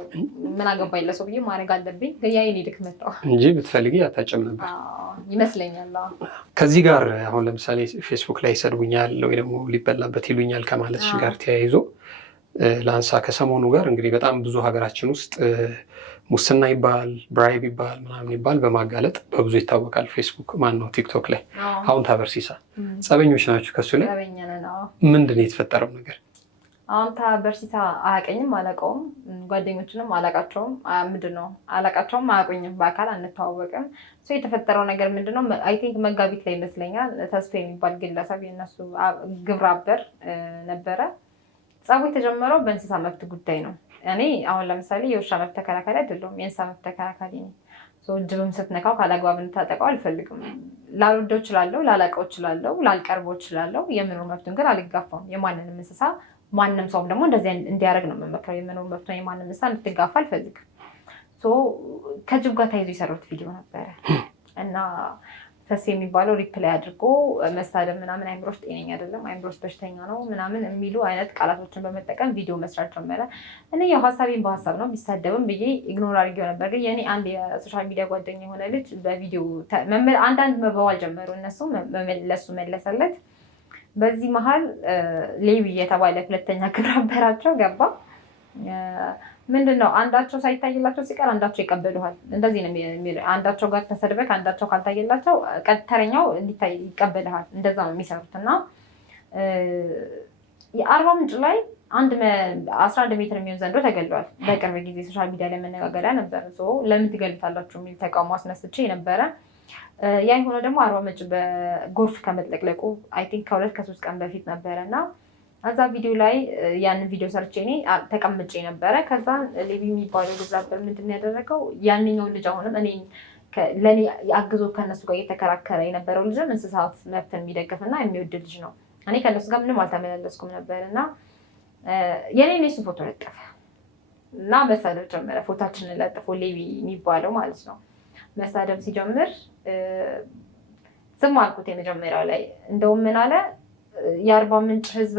ምን አገባኝ ለሰው ብዬ ማድረግ አለብኝ ግን ያ የኔ ድክመት ነው እንጂ ብትፈልጊ አታጭም ነበር ይመስለኛል። ከዚህ ጋር አሁን ለምሳሌ ፌስቡክ ላይ ይሰድቡኛል ወይ ደግሞ ሊበላበት ይሉኛል ከማለትሽ ጋር ተያይዞ ላንሳ። ከሰሞኑ ጋር እንግዲህ በጣም ብዙ ሀገራችን ውስጥ ሙስና ይባል ብራይብ ይባል ምናምን ይባል በማጋለጥ በብዙ ይታወቃል። ፌስቡክ ማን ነው ቲክቶክ ላይ አሁን ታበርሲሳ ጸበኞች ናቸው ከሱ ላይ ምንድን ነው የተፈጠረው ነገር? አሁን ታበርሲሳ አያውቀኝም፣ አላውቀውም፣ ጓደኞችንም አላውቃቸውም። ምንድን ነው አላውቃቸውም፣ አያውቁኝም፣ በአካል አንተዋወቅም። የተፈጠረው ነገር ምንድነው አይ ቲንክ መጋቢት ላይ ይመስለኛል ተስፋ የሚባል ግለሰብ የነሱ ግብረ አበር ነበረ። ጸቡ የተጀመረው በእንስሳ መብት ጉዳይ ነው። እኔ አሁን ለምሳሌ የውሻ መብት ተከራካሪ አይደለሁም፣ የእንስሳ መብት ተከራካሪ ነኝ። ድብም ስትነካው ካላግባብ እንድታጠቃው አልፈልግም። ላልወደው እችላለሁ፣ ላላውቀው እችላለሁ፣ ላልቀርበው እችላለሁ። የመኖር መብቱን ግን አልጋፋም። የማንንም እንስሳ ማንም ሰውም ደግሞ እንደዚህ እንዲያደርግ ነው የምመክረው። የመኖር መብቱን የማንም እንስሳ እንድትጋፋ አልፈልግም። ከጅብ ጋር ተይዞ የሰሩት ቪዲዮ ነበረ እና ተስ የሚባለው ሪፕላይ አድርጎ መሳደብ ምናምን አይምሮች ጤነኛ አይደለም፣ አይምሮች በሽተኛ ነው ምናምን የሚሉ አይነት ቃላቶችን በመጠቀም ቪዲዮ መስራት ጀመረ። እኔ ያው ሀሳቤን በሀሳብ ነው ቢሳደብም ብዬ ኢግኖር አድርጌው ነበር። ግን የኔ አንድ የሶሻል ሚዲያ ጓደኛ የሆነ ልጅ በቪዲዮ አንዳንድ መባባል ጀመሩ። እነሱ ለሱ መለሰለት። በዚህ መሀል ሌዊ የተባለ ሁለተኛ ግብረ አበራቸው ገባ። ምንድን ነው አንዳቸው ሳይታይላቸው ሲቀር አንዳቸው ይቀበሉሃል። እንደዚህ ነው አንዳቸው ጋር ተሰድበክ አንዳቸው ካልታየላቸው ተረኛው እንዲታይ ይቀበልሃል። እንደዛ ነው የሚሰሩት። እና የአርባ ምንጭ ላይ 11 ሜትር የሚሆን ዘንዶ ተገለዋል። በቅርብ ጊዜ ሶሻል ሚዲያ ላይ መነጋገሪያ ነበር። ለምን ትገሉታላችሁ የሚል ተቃውሞ አስነስቼ ነበረ። ያ የሆነ ደግሞ አርባ ምንጭ በጎርፍ ከመጥለቅለቁ አይ ቲንክ ከ2-3 ቀን በፊት ነበረ እና እዛ ቪዲዮ ላይ ያንን ቪዲዮ ሰርቼ እኔ ተቀምጬ ነበረ። ከዛ ሌቢ የሚባለው ግብረ አበር ምንድን ነው ያደረገው? ያንኛውን ልጅ አሁንም ለእኔ አግዞ ከእነሱ ጋር እየተከራከረ የነበረው ልጅም እንስሳት መብትን የሚደግፍ እና የሚወድ ልጅ ነው። እኔ ከእነሱ ጋር ምንም አልተመላለስኩም ነበር እና የኔ እሱ ፎቶ ለጠፈ እና መሳደብ ጀመረ። ፎታችንን ለጥፎ ሌቢ የሚባለው ማለት ነው። መሳደብ ሲጀምር ዝም አልኩት። የመጀመሪያው ላይ እንደውም ምን አለ የአርባ ምንጭ ህዝብ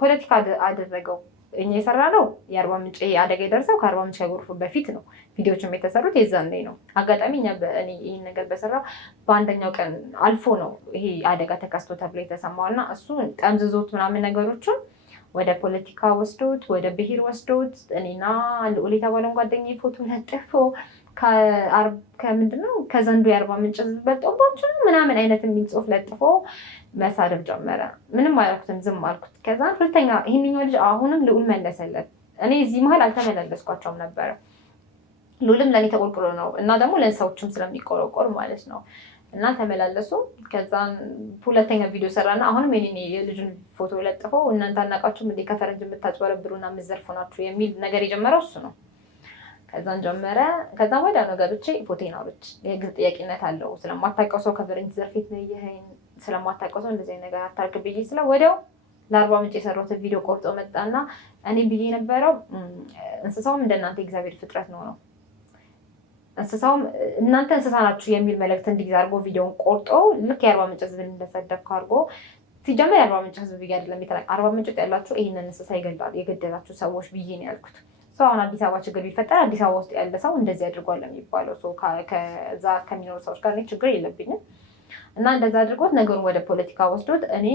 ፖለቲካ አደረገው። እኛ የሰራ ነው የአርባ ምንጭ አደጋ የደረሰው ከአርባ ምንጭ ከጎርፉ በፊት ነው። ቪዲዮዎችም የተሰሩት የዛኔ ነው። አጋጣሚ እኛ እኔ ይህን ነገር በሰራ በአንደኛው ቀን አልፎ ነው ይሄ አደጋ ተከስቶ ተብሎ የተሰማው እና እሱ ጠምዝዞት ምናምን ነገሮችን ወደ ፖለቲካ ወስዶት ወደ ብሔር ወስዶት እኔና ልዑል የተባለን ጓደኛዬ ፎቶ ለጥፎ ከምንድነው ከዘንዱ የአርባ ምንጭ ህዝብ በልጦባችሁ ምናምን አይነት የሚል ጽሁፍ ለጥፎ መሳደብ ጀመረ። ምንም አላልኩትም፣ ዝም አልኩት። ከዛ ሁለተኛ ይህንኛው ልጅ አሁንም ልዑል መለሰለት። እኔ እዚህ መሀል አልተመላለስኳቸውም ነበረ። ልዑልም ለእኔ ተቆርቁሮ ነው እና ደግሞ ለሰዎችም ስለሚቆረቆር ማለት ነው እና ተመላለሱ። ከዛ ሁለተኛ ቪዲዮ ሰራና አሁንም የልጁን ፎቶ ለጥፎ እናንተ አናውቃችሁም እንዴ ከፈረንጅ የምታጭበረብሩና የምትዘርፉ ናችሁ የሚል ነገር የጀመረው እሱ ነው። ከዛን ጀመረ። ከዛ ወዲያ ነው ገብቼ ፎቴን አውርቼ የግል ጥያቄነት አለው ስለማታውቀው ሰው ከፈረንጅ ዘርፌት ነው ይሄን ስለማታውቀው ሰው እንደዚህ ነገር አታርግ ብዬ ስለ ወዲያው ለአርባ ምንጭ የሰራሁትን ቪዲዮ ቆርጦ መጣና እኔ ብዬ ነበረው እንስሳውም እንደናንተ እግዚአብሔር ፍጥረት ነው እንስሳውም እናንተ እንስሳ ናችሁ የሚል መልእክት እንዲይዝ አድርጎ ቪዲዮውን ቆርጦ ልክ የአርባ ምንጭ ህዝብ እንደሰደብክ አድርጎ ሲጀመር የአርባ ምንጭ ህዝብ ብዬ አይደለም አርባ ምንጭ ውስጥ ያላችሁ ይህንን እንስሳ የገደላችሁ ሰዎች ብዬ ነው ያልኩት። ሰው አሁን አዲስ አበባ ችግር ቢፈጠር አዲስ አበባ ውስጥ ያለ ሰው እንደዚህ አድርጓል የሚባለው ሰው ከዛ ከሚኖሩ ሰዎች ጋር ችግር የለብኝም እና እንደዛ አድርጎት ነገሩን ወደ ፖለቲካ ወስዶት እኔ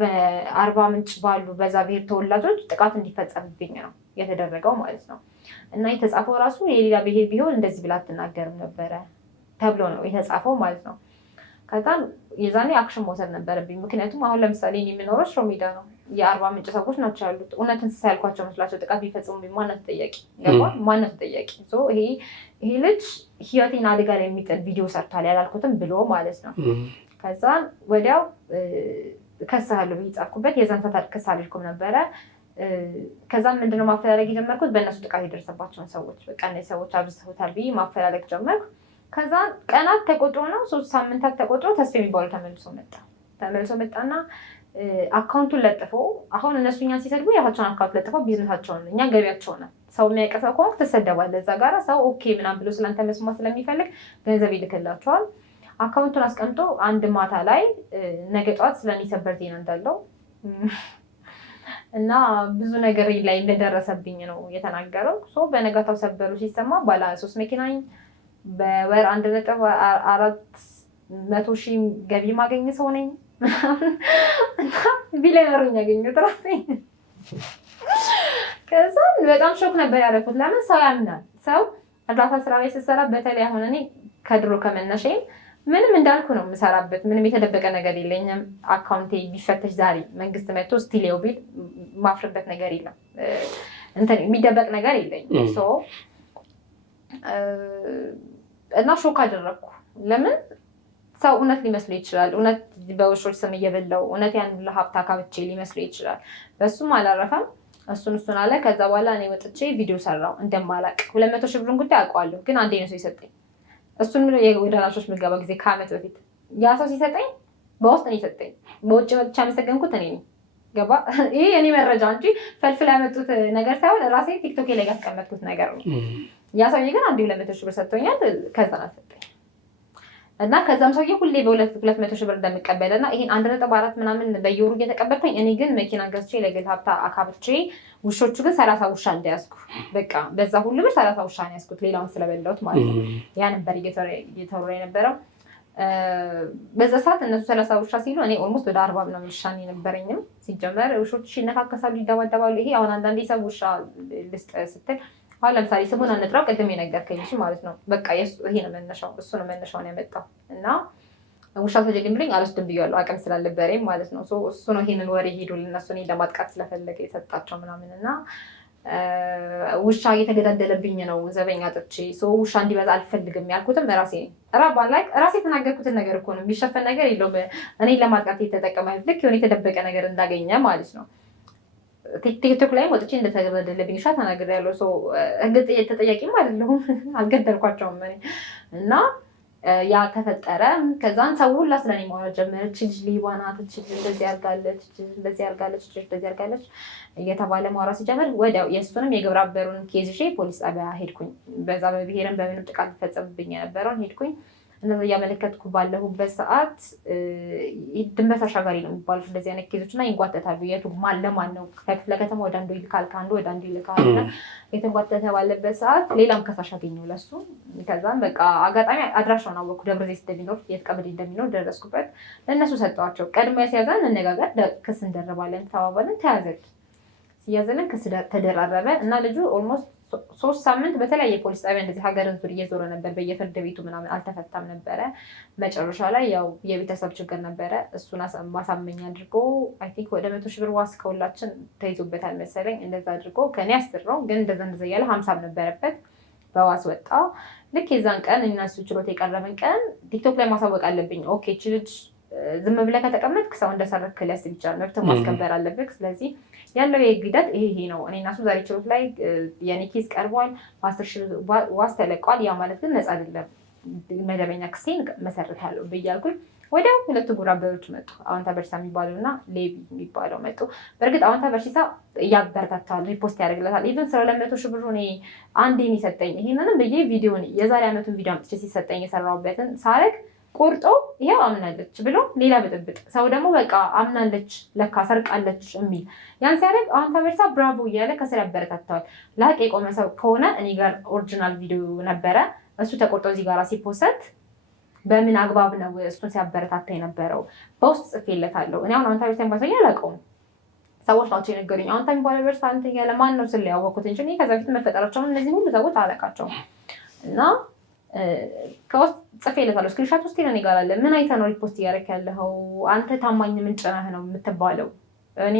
በአርባ ምንጭ ባሉ በዛ ብሔር ተወላጆች ጥቃት እንዲፈጸምብኝ ነው የተደረገው ማለት ነው። እና የተጻፈው ራሱ የሌላ ብሔር ቢሆን እንደዚህ ብላ አትናገርም ነበረ ተብሎ ነው የተጻፈው ማለት ነው። ከዛ የዛኔ አክሽን መውሰድ ነበረብኝ። ምክንያቱም አሁን ለምሳሌ የምኖረው ሽሮ ሜዳ ነው። የአርባ ምንጭ ሰዎች ናቸው ያሉት። እውነት እንስሳ ያልኳቸው መስላቸው ጥቃት ቢፈጽሙብኝ ማነው ተጠያቂ? ማነው ተጠያቂ? ይሄ ልጅ ህይወቴን አደጋ ላይ የሚጥል ቪዲዮ ሰርቷል ያላልኩትም ብሎ ማለት ነው። ከዛ ወዲያው ከሳለሁ ብዬ ጻፍኩበት። የዛን ሰዓት ክስ አልልኩም ነበረ። ከዛም ምንድነው ማፈላለግ የጀመርኩት በእነሱ ጥቃት የደረሰባቸውን ሰዎች በቃ እነዚህ ሰዎች አብዝተውታል ብዬ ማፈላለግ ጀመርኩ። ከዛ ቀናት ተቆጥሮ ነው 3 ሳምንታት ተቆጥሮ ተስፋ የሚባለው ተመልሶ መጣና አካውንቱን ለጥፎ አሁን እነሱ እኛን ሲሰድቡ የራሳቸውን አካውንት ለጥፈው ቢዝነሳቸውን እኛ ገቢያቸውን ሰው የሚያቀሰው ከሆነ ትሰደባለህ። እዛ ጋራ ሰው ኦኬ ምናምን ብሎ ስለአንተ መስማት ስለሚፈልግ ገንዘብ ይልክላቸዋል። አካውንቱን አስቀምጦ አንድ ማታ ላይ ነገ ጠዋት ስለሚሰበር ዜና እንዳለው እና ብዙ ነገር ላይ እንደደረሰብኝ ነው የተናገረው። በነጋታው ሰበሩ ሲሰማ ባለ 3 መኪና በወር 1.4 ገቢ ማገኝ ሰው ነኝ ቢሊየነሩን ያገኘሁት ራሴ። ከዛ በጣም ሾክ ነበር ያደረኩት። ለምን ሰው ያምናል። ሰው እርዳታ ስራ ላይ ስትሰራ በተለይ አሁን እኔ ከድሮ ከመነሻዬ ምንም እንዳልኩ ነው የምሰራበት። ምንም የተደበቀ ነገር የለኝም። አካውንቴ ቢፈተሽ ዛሬ መንግስት መጥቶ ስቲሌው ቢል ማፍርበት ነገር የለም። እንትን የሚደበቅ ነገር የለኝም። እና ሾክ አደረኩ። ለምን ሰው እውነት ሊመስሉ ይችላል። እውነት በውሾች ስም እየበላው እውነት ያን ለሀብት አካብቼ ሊመስሉ ይችላል። በሱም አላረፈም። እሱን አለ። ከዛ በኋላ እኔ ወጥቼ ቪዲዮ ሰራው እንደማላቅ 200 ሺህ ብርን ጉዳይ አውቀዋለሁ፣ ግን አንዴ ነው ሰው ይሰጠኝ። እሱን ወደ ላሾች ምገባ ጊዜ ከዓመት በፊት ያ ሰው ሲሰጠኝ በውስጥ ነው ይሰጠኝ። በውጭ መጥቻ ያመሰገንኩት እኔ ነኝ። ገባ? ይሄ እኔ መረጃ እንጂ ፈልፍላ ያመጡት ነገር ሳይሆን ራሴ ቲክቶክ ላይ ያስቀመጥኩት ነገር ነው። ያ ሰውዬ ግን አንዴ 200 ሺህ ብር ሰጥቶኛል። ከዛ ነው ሰጠኝ እና ከዛም ሰውዬ ሁሌ በ200 ሺህ ብር እንደምቀበልና ይሄን 1.4 ምናምን በየወሩ እየተቀበልኩኝ እኔ ግን መኪና ገዝቼ ለግል ሀብታ አካብቼ ውሾቹ ግን 30 ውሻ እንደያዝኩ በቃ በዛ ሁሉ ብር 30 ውሻ ነው ያዝኩት፣ ሌላውን ስለበላሁት ማለት ነው። ያ ነበር እየተወራ የነበረው። በዛ ሰዓት እነሱ 30 ውሻ ሲሉ እኔ ኦልሞስት ወደ 40 ምናምን ውሻ የነበረኝም። ሲጀመር ውሾቹ ይነካከሳሉ፣ ይደባደባሉ። ይሄ አሁን አንዳንዴ ሰው ውሻ ልስጥ ስትል አሁን ለምሳሌ ስሙን አንጥራው ቅድም የነገርከኝ ማለት ነው። በቃ ይሄ ነው መነሻው፣ እሱ ነው መነሻውን ያመጣው እና ውሻ ተጀልኝ ብለኝ አልወስድም ብያለሁ፣ አቅም ስላልነበረኝ ማለት ነው። እሱ ነው ይሄንን ወሬ ሄዶ ለነሱ እኔን ለማጥቃት ስለፈለገ የሰጣቸው ምናምን እና ውሻ እየተገዳደለብኝ ነው ዘበኛ ጥቼ ውሻ እንዲበዛ አልፈልግም ያልኩትም ራሴ ራሴ የተናገርኩትን ነገር እኮ ነው። የሚሸፈን ነገር የለውም። እኔን ለማጥቃት የተጠቀመ ልክ የሆነ የተደበቀ ነገር እንዳገኘ ማለት ነው። ቲክቶክ ላይ ወጥቼ እንደተገዳደለብኝ ውሻ ተናግሬያለሁ። ህግ ተጠያቂም አይደለሁም፣ አልገደልኳቸውም እና ያ ተፈጠረ። ከዛን ሰው ሁላ ስለኔ ማውራት ጀመረች። ልጅ ሌባ ናት፣ እንደዚህ ያርጋለች፣ እንደዚህ ያርጋለች፣ እንደዚህ ያርጋለች እየተባለ ማውራት ሲጀምር ወዲያው የእሱንም የግብረ አበሩን ኬዝ ይዤ ፖሊስ ጣቢያ ሄድኩኝ። በዛ በብሔርም በምንም ጥቃት ሊፈጸምብኝ የነበረውን ሄድኩኝ። እንደዛ እያመለከትኩ ባለሁበት ሰዓት ድንበር ተሻጋሪ ነው የሚባሉት እንደዚህ አይነት ኬዞች እና ይንጓተታሉ። የቱ ለማን ነው ከክፍለ ከተማ ወደ አንዱ ይልካል፣ ከአንዱ ወደ አንዱ ይልካል እና የተንጓተተ ባለበት ሰዓት ሌላም ከሳሽ አገኘሁ ለሱ። ከዛም በቃ አጋጣሚ አድራሻውን አወቅኩ፣ ደብረ ዘይት እንደሚኖር የት ቀበሌ እንደሚኖር ደረስኩበት። ለእነሱ ሰጠኋቸው። ቀድሞ ያስያዘን መነጋገር ክስ እንደረባለን ተባባለን። ተያዘል ሲያዘልን ክስ ተደራረበ እና ልጁ ኦልሞስት 3 ሳምንት በተለያየ ፖሊስ ጣቢያ እንደዚህ ሀገርን ዙር እየዞረ ነበር፣ በየፍርድ ቤቱ ምናምን አልተፈታም ነበረ። መጨረሻ ላይ ያው የቤተሰብ ችግር ነበረ። እሱን ማሳመኛ አድርጎ አይ ቲንክ ወደ 100,000 ብር ዋስ ከሁላችን ተይዞበታል መሰለኝ። እንደዛ አድርጎ ከኔ 10 ነው ግን እንደዛ እያለ 50 ነበረበት በዋስ ወጣ። ልክ የዛን ቀን እና እሱ ችሎት የቀረበን ቀን ቲክቶክ ላይ ማሳወቅ አለብኝ። ኦኬ እቺ ልጅ ዝም ብለህ ከተቀመጥክ ሰው እንደሰረክ ሊያስብ ይችላል፣ መብት ማስከበር አለብህ። ስለዚህ ያለው የህግ ሂደት ይሄ ነው። እኔ እና እሱ ዛሬ ችሎት ላይ የኔ ኬዝ ቀርቧል፣ 10,000 ዋስ ተለቋል። ያ ማለት ግን ነፃ አይደለም፣ መደበኛ ክሴን መሰረታለሁ ብያልኩኝ ወዲያው ሁለቱ ጉራቤዎች መጡ። አዎንታ በርሲሳ የሚባለው እና ሌቢ የሚባለው መጡ። በእርግጥ አዎንታ በርሲሳ እያበረታታል፣ ሪፖስት ያደርግለታል። ኢቨን ስለ 200,000 ብር እኔ አንዴን ይሰጠኝ ይሄንንም ብዬ ቪዲዮን የዛሬ ዓመቱን ቪዲዮ አምጥቼ ሲሰጠኝ የሰራሁበትን ሳረግ ቆርጦ ይሄው አምናለች ብሎ ሌላ ብጥብጥ። ሰው ደግሞ በቃ አምናለች ለካ ሰርቃለች የሚል ያን ሲያደርግ አዎንታ በርሲሳ ብራቮ እያለ ከስር ያበረታተዋል። ለሀቅ የቆመ ሰው ከሆነ እኔ ጋር ኦሪጂናል ቪዲዮ ነበረ፣ እሱ ተቆርጦ እዚህ ጋር ሲፖሰት በምን አግባብ ነው እሱን ሲያበረታታ የነበረው? በውስጥ ጽፌለታለሁ። እኔ አሁን አዎንታ በርሲሳን ባሳይ አላውቀውም፣ ሰዎች ናቸው የነገሩኝ። አዎንታ የሚባለው በርሲሳ እንትን ያለ ማን ነው ስለ ያወቅሁት እንጂ እኔ ከዛ በፊት መፈጠራቸውን እነዚህ ሁሉ ሰዎች አላውቃቸውም። እና ከውስጥ ጽፌለታለሁ። ስክሪንሻት ውስጥ እኔ ጋር አለ። ምን አይተህ ነው ሪፖስት እያደረክ ያለኸው? አንተ ታማኝ ምንጭ ነህ ነው የምትባለው። እኔ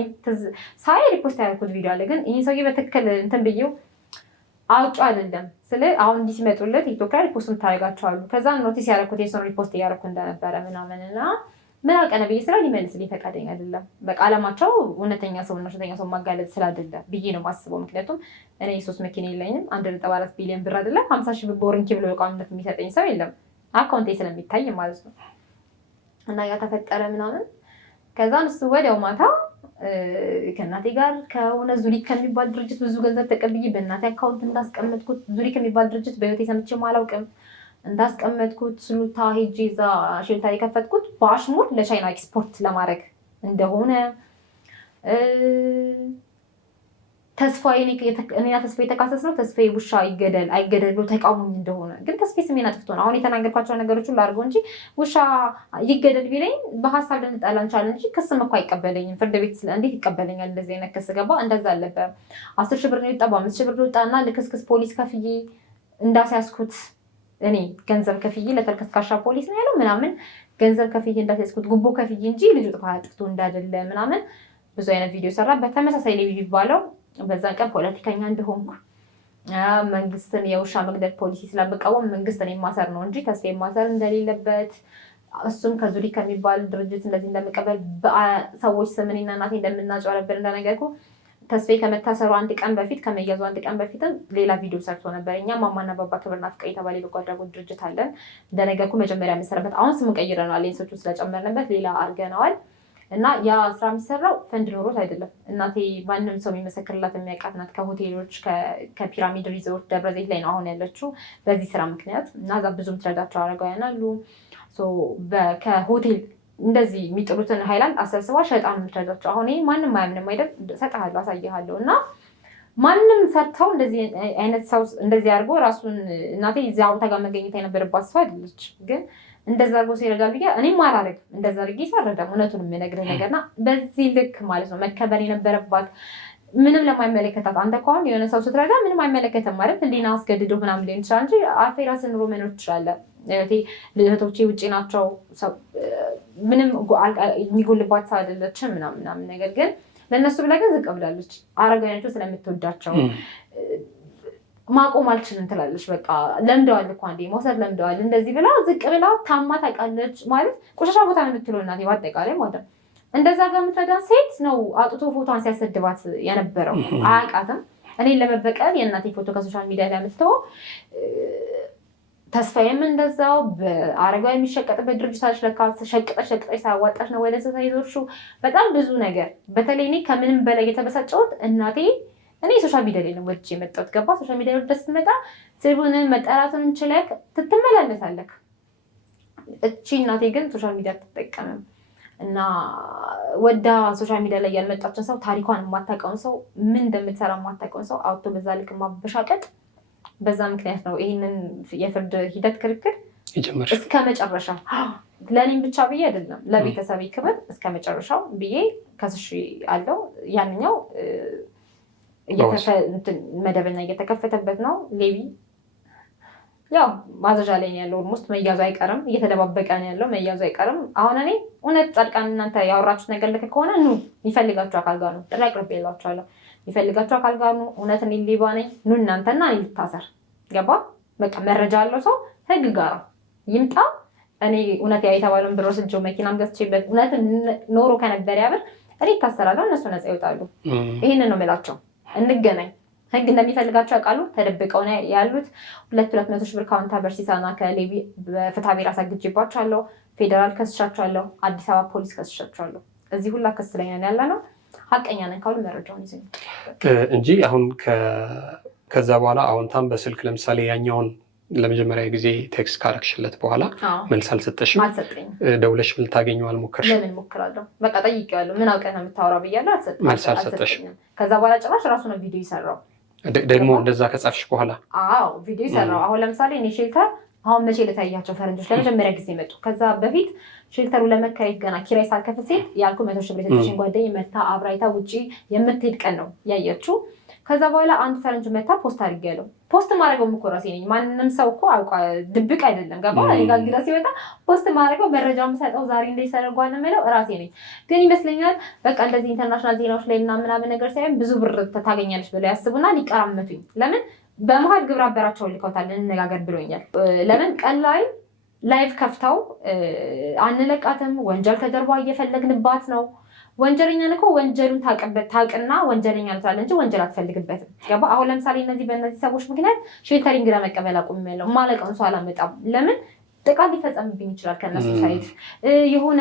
ሳይ ሪፖስት ያደረኩት ቪዲዮ አለ፣ ግን ይህ ሰውዬ በትክክል እንትን ብዬው አውጪው አይደለም ስለ አሁን እንዲህ ሲመጡለት ቲክቶክ ላይ ሪፖስት የምታደርጋቸው አሉ። ከዛ ኖቲስ ያደረኩት የሰውን ሪፖስት እያደረኩ እንደነበረ ምናምን እና ምን አውቀነ ብዬ ስራ ሊመልስልኝ ፈቃደኛ አይደለም። በቃ አላማቸው እውነተኛ ሰው እና ውሸተኛ ሰው ማጋለጥ ስላይደለ ብዬ ነው የማስበው። ምክንያቱም እኔ 3 መኪና የለኝም፣ 1.4 ቢሊዮን ብር አይደለም 50,000 ብር በወርንኪ ብሎ የቋሚነት የሚሰጠኝ ሰው የለም፣ አካውንቴ ስለሚታይ ማለት ነው። እና ያ ተፈጠረ ምናምን። ከዛ እሱ ወዲያው ማታ ከእናቴ ጋር ከሆነ ዙሪክ ከሚባል ድርጅት ብዙ ገንዘብ ተቀብዬ በእናቴ አካውንት እንዳስቀመጥኩት፣ ዙሪክ ከሚባል ድርጅት በህይወቴ ሰምቼም አላውቅም እንዳስቀመጥኩት፣ ስሉታ ሄጄ እዛ ሼልተር የከፈትኩት በአሽሙር ለቻይና ኤክስፖርት ለማድረግ እንደሆነ ተስፋዬ እኔና ተስፋዬ የተካሰስ ነው። ተስፋዬ ውሻ ይገደል አይገደል ብሎ ተቃውሞኝ እንደሆነ ግን ተስፋዬ ስሜን አጥፍቶ ነው። አሁን የተናገርኳቸው ነገሮች ሁሉ አድርጎ እንጂ ውሻ ይገደል ቢለኝ በሀሳብ ልንጣላ እንችላለን እንጂ ክስም እኮ አይቀበለኝም። ፍርድ ቤት እንዴት ይቀበለኛል? እንደዚህ አይነት ክስ ገባ። እንደዛ አልነበረም። 10,000 ብር ነው የወጣ፣ በ5,000 ብር ወጣና ልክስክስ ፖሊስ ከፍዬ እንዳስያዝኩት እኔ ገንዘብ ከፍዬ ለተልከስካሻ ፖሊስ ነው ያለው ምናምን ገንዘብ ከፍዬ እንዳስያዝኩት ጉቦ ከፍዬ እንጂ ልጁ ጥፋት አጥፍቶ እንዳይደለ ምናምን ብዙ አይነት ቪዲዮ ሰራ። በተመሳሳይ ሌቢ ቢባለው በዛን ቀን ፖለቲከኛ እንደሆንኩ መንግስትን የውሻ መግደል ፖሊሲ ስለምቃወም መንግስትን የማሰር ነው እንጂ ተስፋዬ ማሰር እንደሌለበት፣ እሱም ከዙሪክ ከሚባል ድርጅት እንደዚህ እንደምቀበል ሰዎች ስም እኔና እናቴ እንደምናጭበረብር እንደነገርኩ ተስፋዬ ከመታሰሩ አንድ ቀን በፊት ከመያዙ አንድ ቀን በፊትም ሌላ ቪዲዮ ሰርቶ ነበር። እኛ ማማና ባባ ክብርና ፍቅር የተባለ የበጎ አድራጎት ድርጅት አለን። እንደነገርኩ መጀመሪያ የምንሰራበት አሁን ስሙን ቀይረነዋል፣ ሌንሶቹ ስለጨመርንበት ሌላ አድርገነዋል። እና ያ ስራ የሚሰራው ፈንድ ኖሮት አይደለም። እናቴ ማንም ሰው የሚመሰክርላት የሚያውቃት ናት። ከሆቴሎች ከፒራሚድ ሪዞርት ደብረ ዘይት ላይ ነው አሁን ያለችው በዚህ ስራ ምክንያት። እና እዛ ብዙም ትረዳቸው አረጋውያን አሉ። ከሆቴል እንደዚህ የሚጥሉትን ሃይላንድ አሰብስባ ሸጣን የምትረዳቸው። አሁን ማንም አያምንም አይደል? እሰጥሃለሁ፣ አሳይሃለሁ። እና ማንም ሰርተው እንደዚህ አይነት ሰው እንደዚህ አድርጎ ራሱን እናቴ እዚያ ቦታ ጋር መገኘት የነበረባት ሰው አይደለች። ግን እንደዛ አድርጎ ሲረዳል ብዬ እኔም አላረግም። እንደዛ አድርጌ ሳረዳም እውነቱን የምነግርህ ነገርና በዚህ ልክ ማለት ነው መከበር የነበረባት ምንም ለማይመለከታት። አንተ ከሆን የሆነ ሰው ስትረዳ ምንም አይመለከትም ማለት እንዲና አስገድዶ ምናምን ሊሆን ይችላል እንጂ አፌ ራስን ኑሮ መኖር ትችላለህ። ልህቶቼ ውጭ ናቸው፣ ምንም የሚጎልባት ሰው አይደለችም ምናምን ነገር ግን ለእነሱ ብላ ግን ዝቅ ብላለች። አረጋውያኖቹ ስለምትወዳቸው ማቆም አልችልም ትላለች። በቃ ለምደዋል እኮ አንዴ መውሰድ ለምደዋል እንደዚህ ብላ ዝቅ ብላ ታማ ታውቃለች። ማለት ቆሻሻ ቦታ ነው የምትለው እናቴ በአጠቃላይ ማለት እንደዛ ጋር የምትረዳ ሴት ነው አጥቶ ፎቶን ሲያሰድባት የነበረው። አያውቃትም። እኔን ለመበቀል የእናቴ ፎቶ ከሶሻል ሚዲያ ላይ አምጥተው ተስፋዬም እንደዛው በአረጋዊ የሚሸቀጥበት ድርጅታች ለካ ሸቅጠሽ ሳያዋጣሽ ነው ወደ እንስሳ ይዞርሽው። በጣም ብዙ ነገር በተለይ እኔ ከምንም በላይ የተበሳጨሁት እናቴ እኔ ሶሻል ሚዲያ ላይ ነው ወጥቼ የመጣሁት። ገባ ሶሻል ሚዲያ ላይ ስትመጣ ስልቡንን መጠራቱን እንችለክ ትትመላለሳለክ። እቺ እናቴ ግን ሶሻል ሚዲያ አትጠቀምም እና ወዳ ሶሻል ሚዲያ ላይ ያልመጣችን ሰው ታሪኳን የማታውቀውን ሰው ምን እንደምትሰራ የማታውቀውን ሰው አውጥቶ በዛ ልክ ማበሻቀጥ በዛ ምክንያት ነው ይሄንን የፍርድ ሂደት ክርክር እስከ መጨረሻ ለኔም ብቻ ብዬ አይደለም ለቤተሰቤ ክብር እስከ መጨረሻው ብዬ ከስሽ አለው ያንኛው መደበኛ እየተከፈተበት ነው ሌቢ ያው ማዘዣ ላይ ነው ያለው ኦልሞስት መያዙ አይቀርም እየተደባበቀ ነው ያለው መያዙ አይቀርም አሁን እኔ እውነት ጻድቃን እናንተ ያወራችሁት ነገር ልክ ከሆነ ኑ ይፈልጋችሁ አካል ጋር ነው ጥሪ አቅርቤላችኋለሁ ይፈልጋችሁ አካል ጋር ነው እውነት እኔ ሌባ ነኝ ኑ እናንተና እኔ ልታሰር ገባ በቃ መረጃ አለው ሰው ህግ ጋር ይምጣ እኔ እውነት ያ የተባለውን ብር ወስጄው መኪናም ገዝቼበት እውነት ኖሮ ከነበረ ያብር እኔ ታሰራለሁ እነሱ ነፃ ይወጣሉ ይሄንን ነው የምላቸው እንገናኝ ህግ እንደሚፈልጋቸው ያውቃሉ ተደብቀው ነው ያሉት 200 ሺህ ብር ካውንታ በርሲሳና ከሌቢ በፍትሐ ብሔር አሳግጄባቸዋለሁ ፌደራል ከስሻቸዋለሁ አዲስ አበባ ፖሊስ ከስሻቸዋለሁ እዚህ ሁላ ክስ ላይ ነን ያለ ነው ሀቀኛ ነን ካሉ መረጃውን ይዘኝ እንጂ አሁን ከዛ በኋላ አሁንታም በስልክ ለምሳሌ ያኛውን ለመጀመሪያ ጊዜ ቴክስት ካረክሽለት በኋላ መልስ አልሰጠሽም ደውለሽ ልታገኘው አልሞከርሽ ለምን ሞክራለሁ በቃ ጠይቄዋለሁ ምን አውቀህ ነው የምታወራው ብያለሁ መልስ አልሰጠሽም ከዛ በኋላ ጭራሽ ራሱ ነው ቪዲዮ ይሰራው ደግሞ እንደዛ ከጻፍሽ በኋላ ቪዲዮ ይሰራው አሁን ለምሳሌ እኔ ሼልተር አሁን መቼ ለታያቸው ፈረንጆች ለመጀመሪያ ጊዜ መጡ ከዛ በፊት ሼልተሩ ለመከራየት ገና ኪራይ ሳልከፍል ሴት ያልኩ 100 ሺህ ብር የተሰጠኝ ጓደኛዬ መታ አብራይታ ውጪ የምትሄድ ቀን ነው ያየችው ከዛ በኋላ አንድ ፈረንጅ መታ ፖስት አድርጌያለሁ ፖስት ማድረገው እኮ ራሴ ነኝ ማንንም ሰው እኮ አውቃ ድብቅ አይደለም ገባ እኔ ጋር ግራ ሲወጣ ፖስት ማድረገው መረጃውን ሰጠው ዛሬ እንደይሰረጓል ነው የምለው ራሴ ነኝ ግን ይመስለኛል በቃ እንደዚህ ኢንተርናሽናል ዜናዎች ላይ እና ምናምን ነገር ሳይሆን ብዙ ብር ታገኛለሽ ብለው ያስቡና ሊቀራመቱኝ ለምን በመሀል ግብረ አበራቸውን ልከውታል እንነጋገር ብሎኛል ለምን ቀን ላይ ላይቭ ከፍተው አንለቃትም ወንጀል ከጀርባ እየፈለግንባት ነው ወንጀለኛ እኮ ወንጀሉን ታውቅና ወንጀለኛ ልትላለህ እንጂ ወንጀል አትፈልግበትም ገባ አሁን ለምሳሌ በእነዚህ ሰዎች ምክንያት ሼልተሪንግ ለመቀበል አቁሜያለሁ ማለቀውን ሰው አላመጣም ለምን ጥቃት ሊፈጸምብኝ ይችላል ከነሱ ሳይድ የሆነ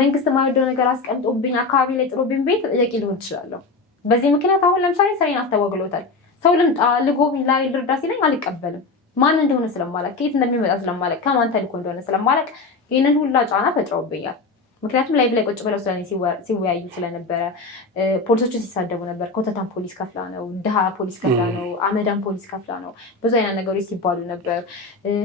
መንግስት የማይወደው ነገር አስቀምጦብኝ አካባቢ ላይ ጥሎብኝ ቤት ጥያቄ ሊሆን ይችላለሁ በዚህ ምክንያት አሁን ለምሳሌ ስራዬን አስተጓግሎታል ሰው ልምጣ ልጎብኝ ላይ ልርዳ ሲለኝ አልቀበልም ማን እንደሆነ ስለማላውቅ ከየት እንደሚመጣ ስለማላውቅ ከማን ተልኮ እንደሆነ ስለማላውቅ ይህንን ሁላ ጫና ፈጥረውብኛል ምክንያቱም ላይቭ ላይ ቁጭ ብለው ስለኔ ሲወያዩ ስለነበረ ፖሊሶቹ ሲሳደቡ ነበር ኮተታም ፖሊስ ከፍላ ነው ድሃ ፖሊስ ከፍላ ነው አመዳም ፖሊስ ከፍላ ነው ብዙ አይነት ነገሮች ሲባሉ ነበር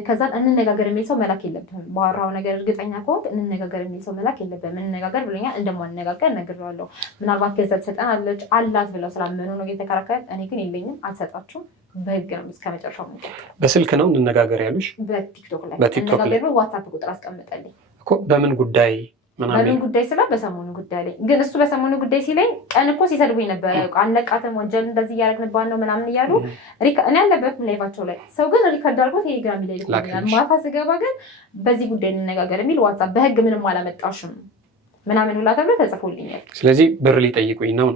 ከዛ እንነጋገር የሚል ሰው መላክ የለብህም ባወራው ነገር እርግጠኛ ከሆንክ እንነጋገር የሚል ሰው መላክ የለብህም እንነጋገር ብሎኛል እንደማንነጋገር ነግሬዋለሁ ምናልባት ገንዘብ ትሰጠናለች አላት ብለው ስላመኑ ነው እየተከራከረ እኔ ግን የለኝም አልሰጣችሁም በህግ ነው እስከ መጨረሻው ነው በስልክ ነው እንነጋገር ያሉሽ በቲክቶክ ላይ ዋትስአፕ ቁጥር አስቀምጠልኝ እኮ በምን ጉዳይ በምን ጉዳይ ስላ በሰሞኑ ጉዳይ ላይ ግን እሱ በሰሞኑ ጉዳይ ሲለኝ ቀን እኮ ሲሰድቡኝ ነበር አለቃተም ወንጀል እንደዚህ እያደረግንባን ነው ምናምን እያሉ እኔ ያለበትም ላይፋቸው ላይ ሰው ግን ሪከርድ አድርጎት ቴሌግራም ላይ ልኮኛል ማታ ስገባ ግን በዚህ ጉዳይ እንነጋገር የሚል ዋትስአፕ በህግ ምንም አላመጣሽም ምናምን ሁላ ተብሎ ተጽፎልኛል ስለዚህ ብር ሊጠይቁኝ ነው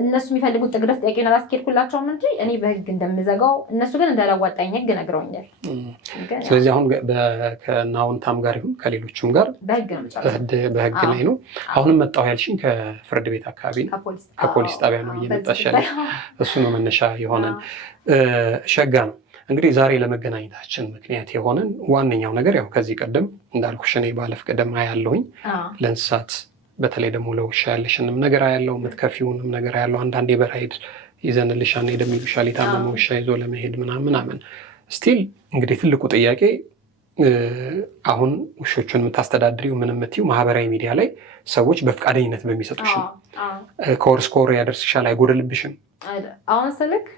እነሱ የሚፈልጉት ጥግረስ ጥያቄን አላስኬድኩላቸውም እንጂ እኔ በህግ እንደምዘጋው እነሱ ግን እንዳላዋጣኝ ህግ ነግረውኛል ስለዚህ አሁን ከናውንታም ጋር ይሁን ከሌሎችም ጋር በህግ ላይ ነው አሁንም መጣሁ ያልሽኝ ከፍርድ ቤት አካባቢ ነው ከፖሊስ ጣቢያ ነው እየመጣሽ ያለ እሱ ነው መነሻ የሆነን ሸጋ ነው እንግዲህ ዛሬ ለመገናኘታችን ምክንያት የሆነን ዋነኛው ነገር ያው ከዚህ ቀደም እንዳልኩሽ እኔ ባለፍ ቀደም ያለሁኝ ለእንስሳት በተለይ ደግሞ ለውሻ ያለሽንም ነገር ያለው ምትከፊውንም ነገር ያለው አንዳንዴ በራይድ ይዘንልሽ አንሄድም ይሉሻል የታመመ ውሻ ይዞ ለመሄድ ምናምን ስቲል እንግዲህ ትልቁ ጥያቄ አሁን ውሾቹን የምታስተዳድሪው ምን የምትይው ማህበራዊ ሚዲያ ላይ ሰዎች በፍቃደኝነት በሚሰጡሽ ነው ከወር ያደርስሻል አይጎደልብሽም አሁን ስልክ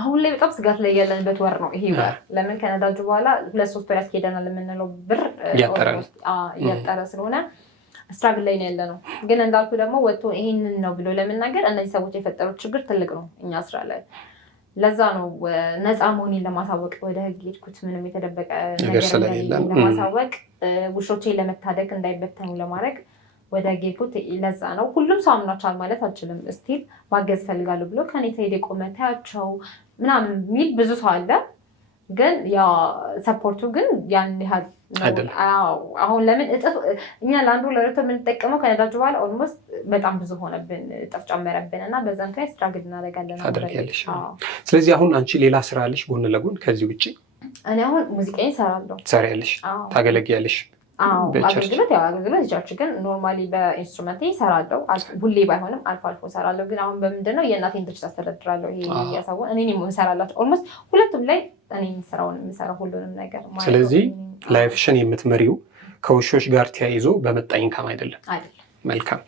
አሁን ላይ በጣም ስጋት ላይ ያለንበት ወር ነው ይሄ ወር ለምን ከነዳጁ በኋላ 2-3 ወር ያስኬደናል የምንለው ብር እያጠረ ስለሆነ ስትራግል ላይ ነው ያለነው ግን እንዳልኩ ደግሞ ወጥቶ ይሄንን ነው ብሎ ለመናገር እነዚህ ሰዎች የፈጠሩት ችግር ትልቅ ነው እኛ ስራ ላይ ለዛ ነው ነፃ መሆኔን ለማሳወቅ ወደ ህግ ሄድኩት ምንም የተደበቀ ነገር ለማሳወቅ ውሾቼን ለመታደግ እንዳይበተኑ ለማድረግ ወደ ህግ ሄድኩት ለዛ ነው ሁሉም ሰው አምናቻል ማለት አልችልም ስቲል ማገዝ ፈልጋለሁ ብሎ ከኔ ተሄደ ቆመታቸው ምናምን ሚል ብዙ ሰው አለ ግን ያ ሰፖርቱ ግን ያን ያህል አሁን ለምን እኛ ለአንዱ ለረቶ የምንጠቀመው ከነዳጁ በኋላ ኦልሞስት በጣም ብዙ ሆነብን እጥፍ ጨመረብን እና በዛ ምክንያት ስትራግል እናደርጋለን ስለዚህ አሁን አንቺ ሌላ ስራ አለሽ ጎን ለጎን ከዚህ ውጭ እኔ አሁን ሙዚቃዬን እሰራለሁ። ትሰሪያለሽ? ታገለግያለሽ? አገልግሎት ቸርች ግን ኖርማሊ በኢንስትሩመንት እሰራለሁ። ሁሌ ባይሆንም አልፎ አልፎ እሰራለሁ። ግን አሁን በምንድነው የእናቴን ድርጅት አስተዳድራለሁ። ይሄ እያሳወን እኔ የምሰራላቸው ኦልሞስት ሁለቱም ላይ እኔ የምሰራው ሁሉንም ነገር። ስለዚህ ላይፍሽን የምትመሪው ከውሾች ጋር ተያይዞ በመጣ ኢንካም አይደለም። አይደለም። መልካም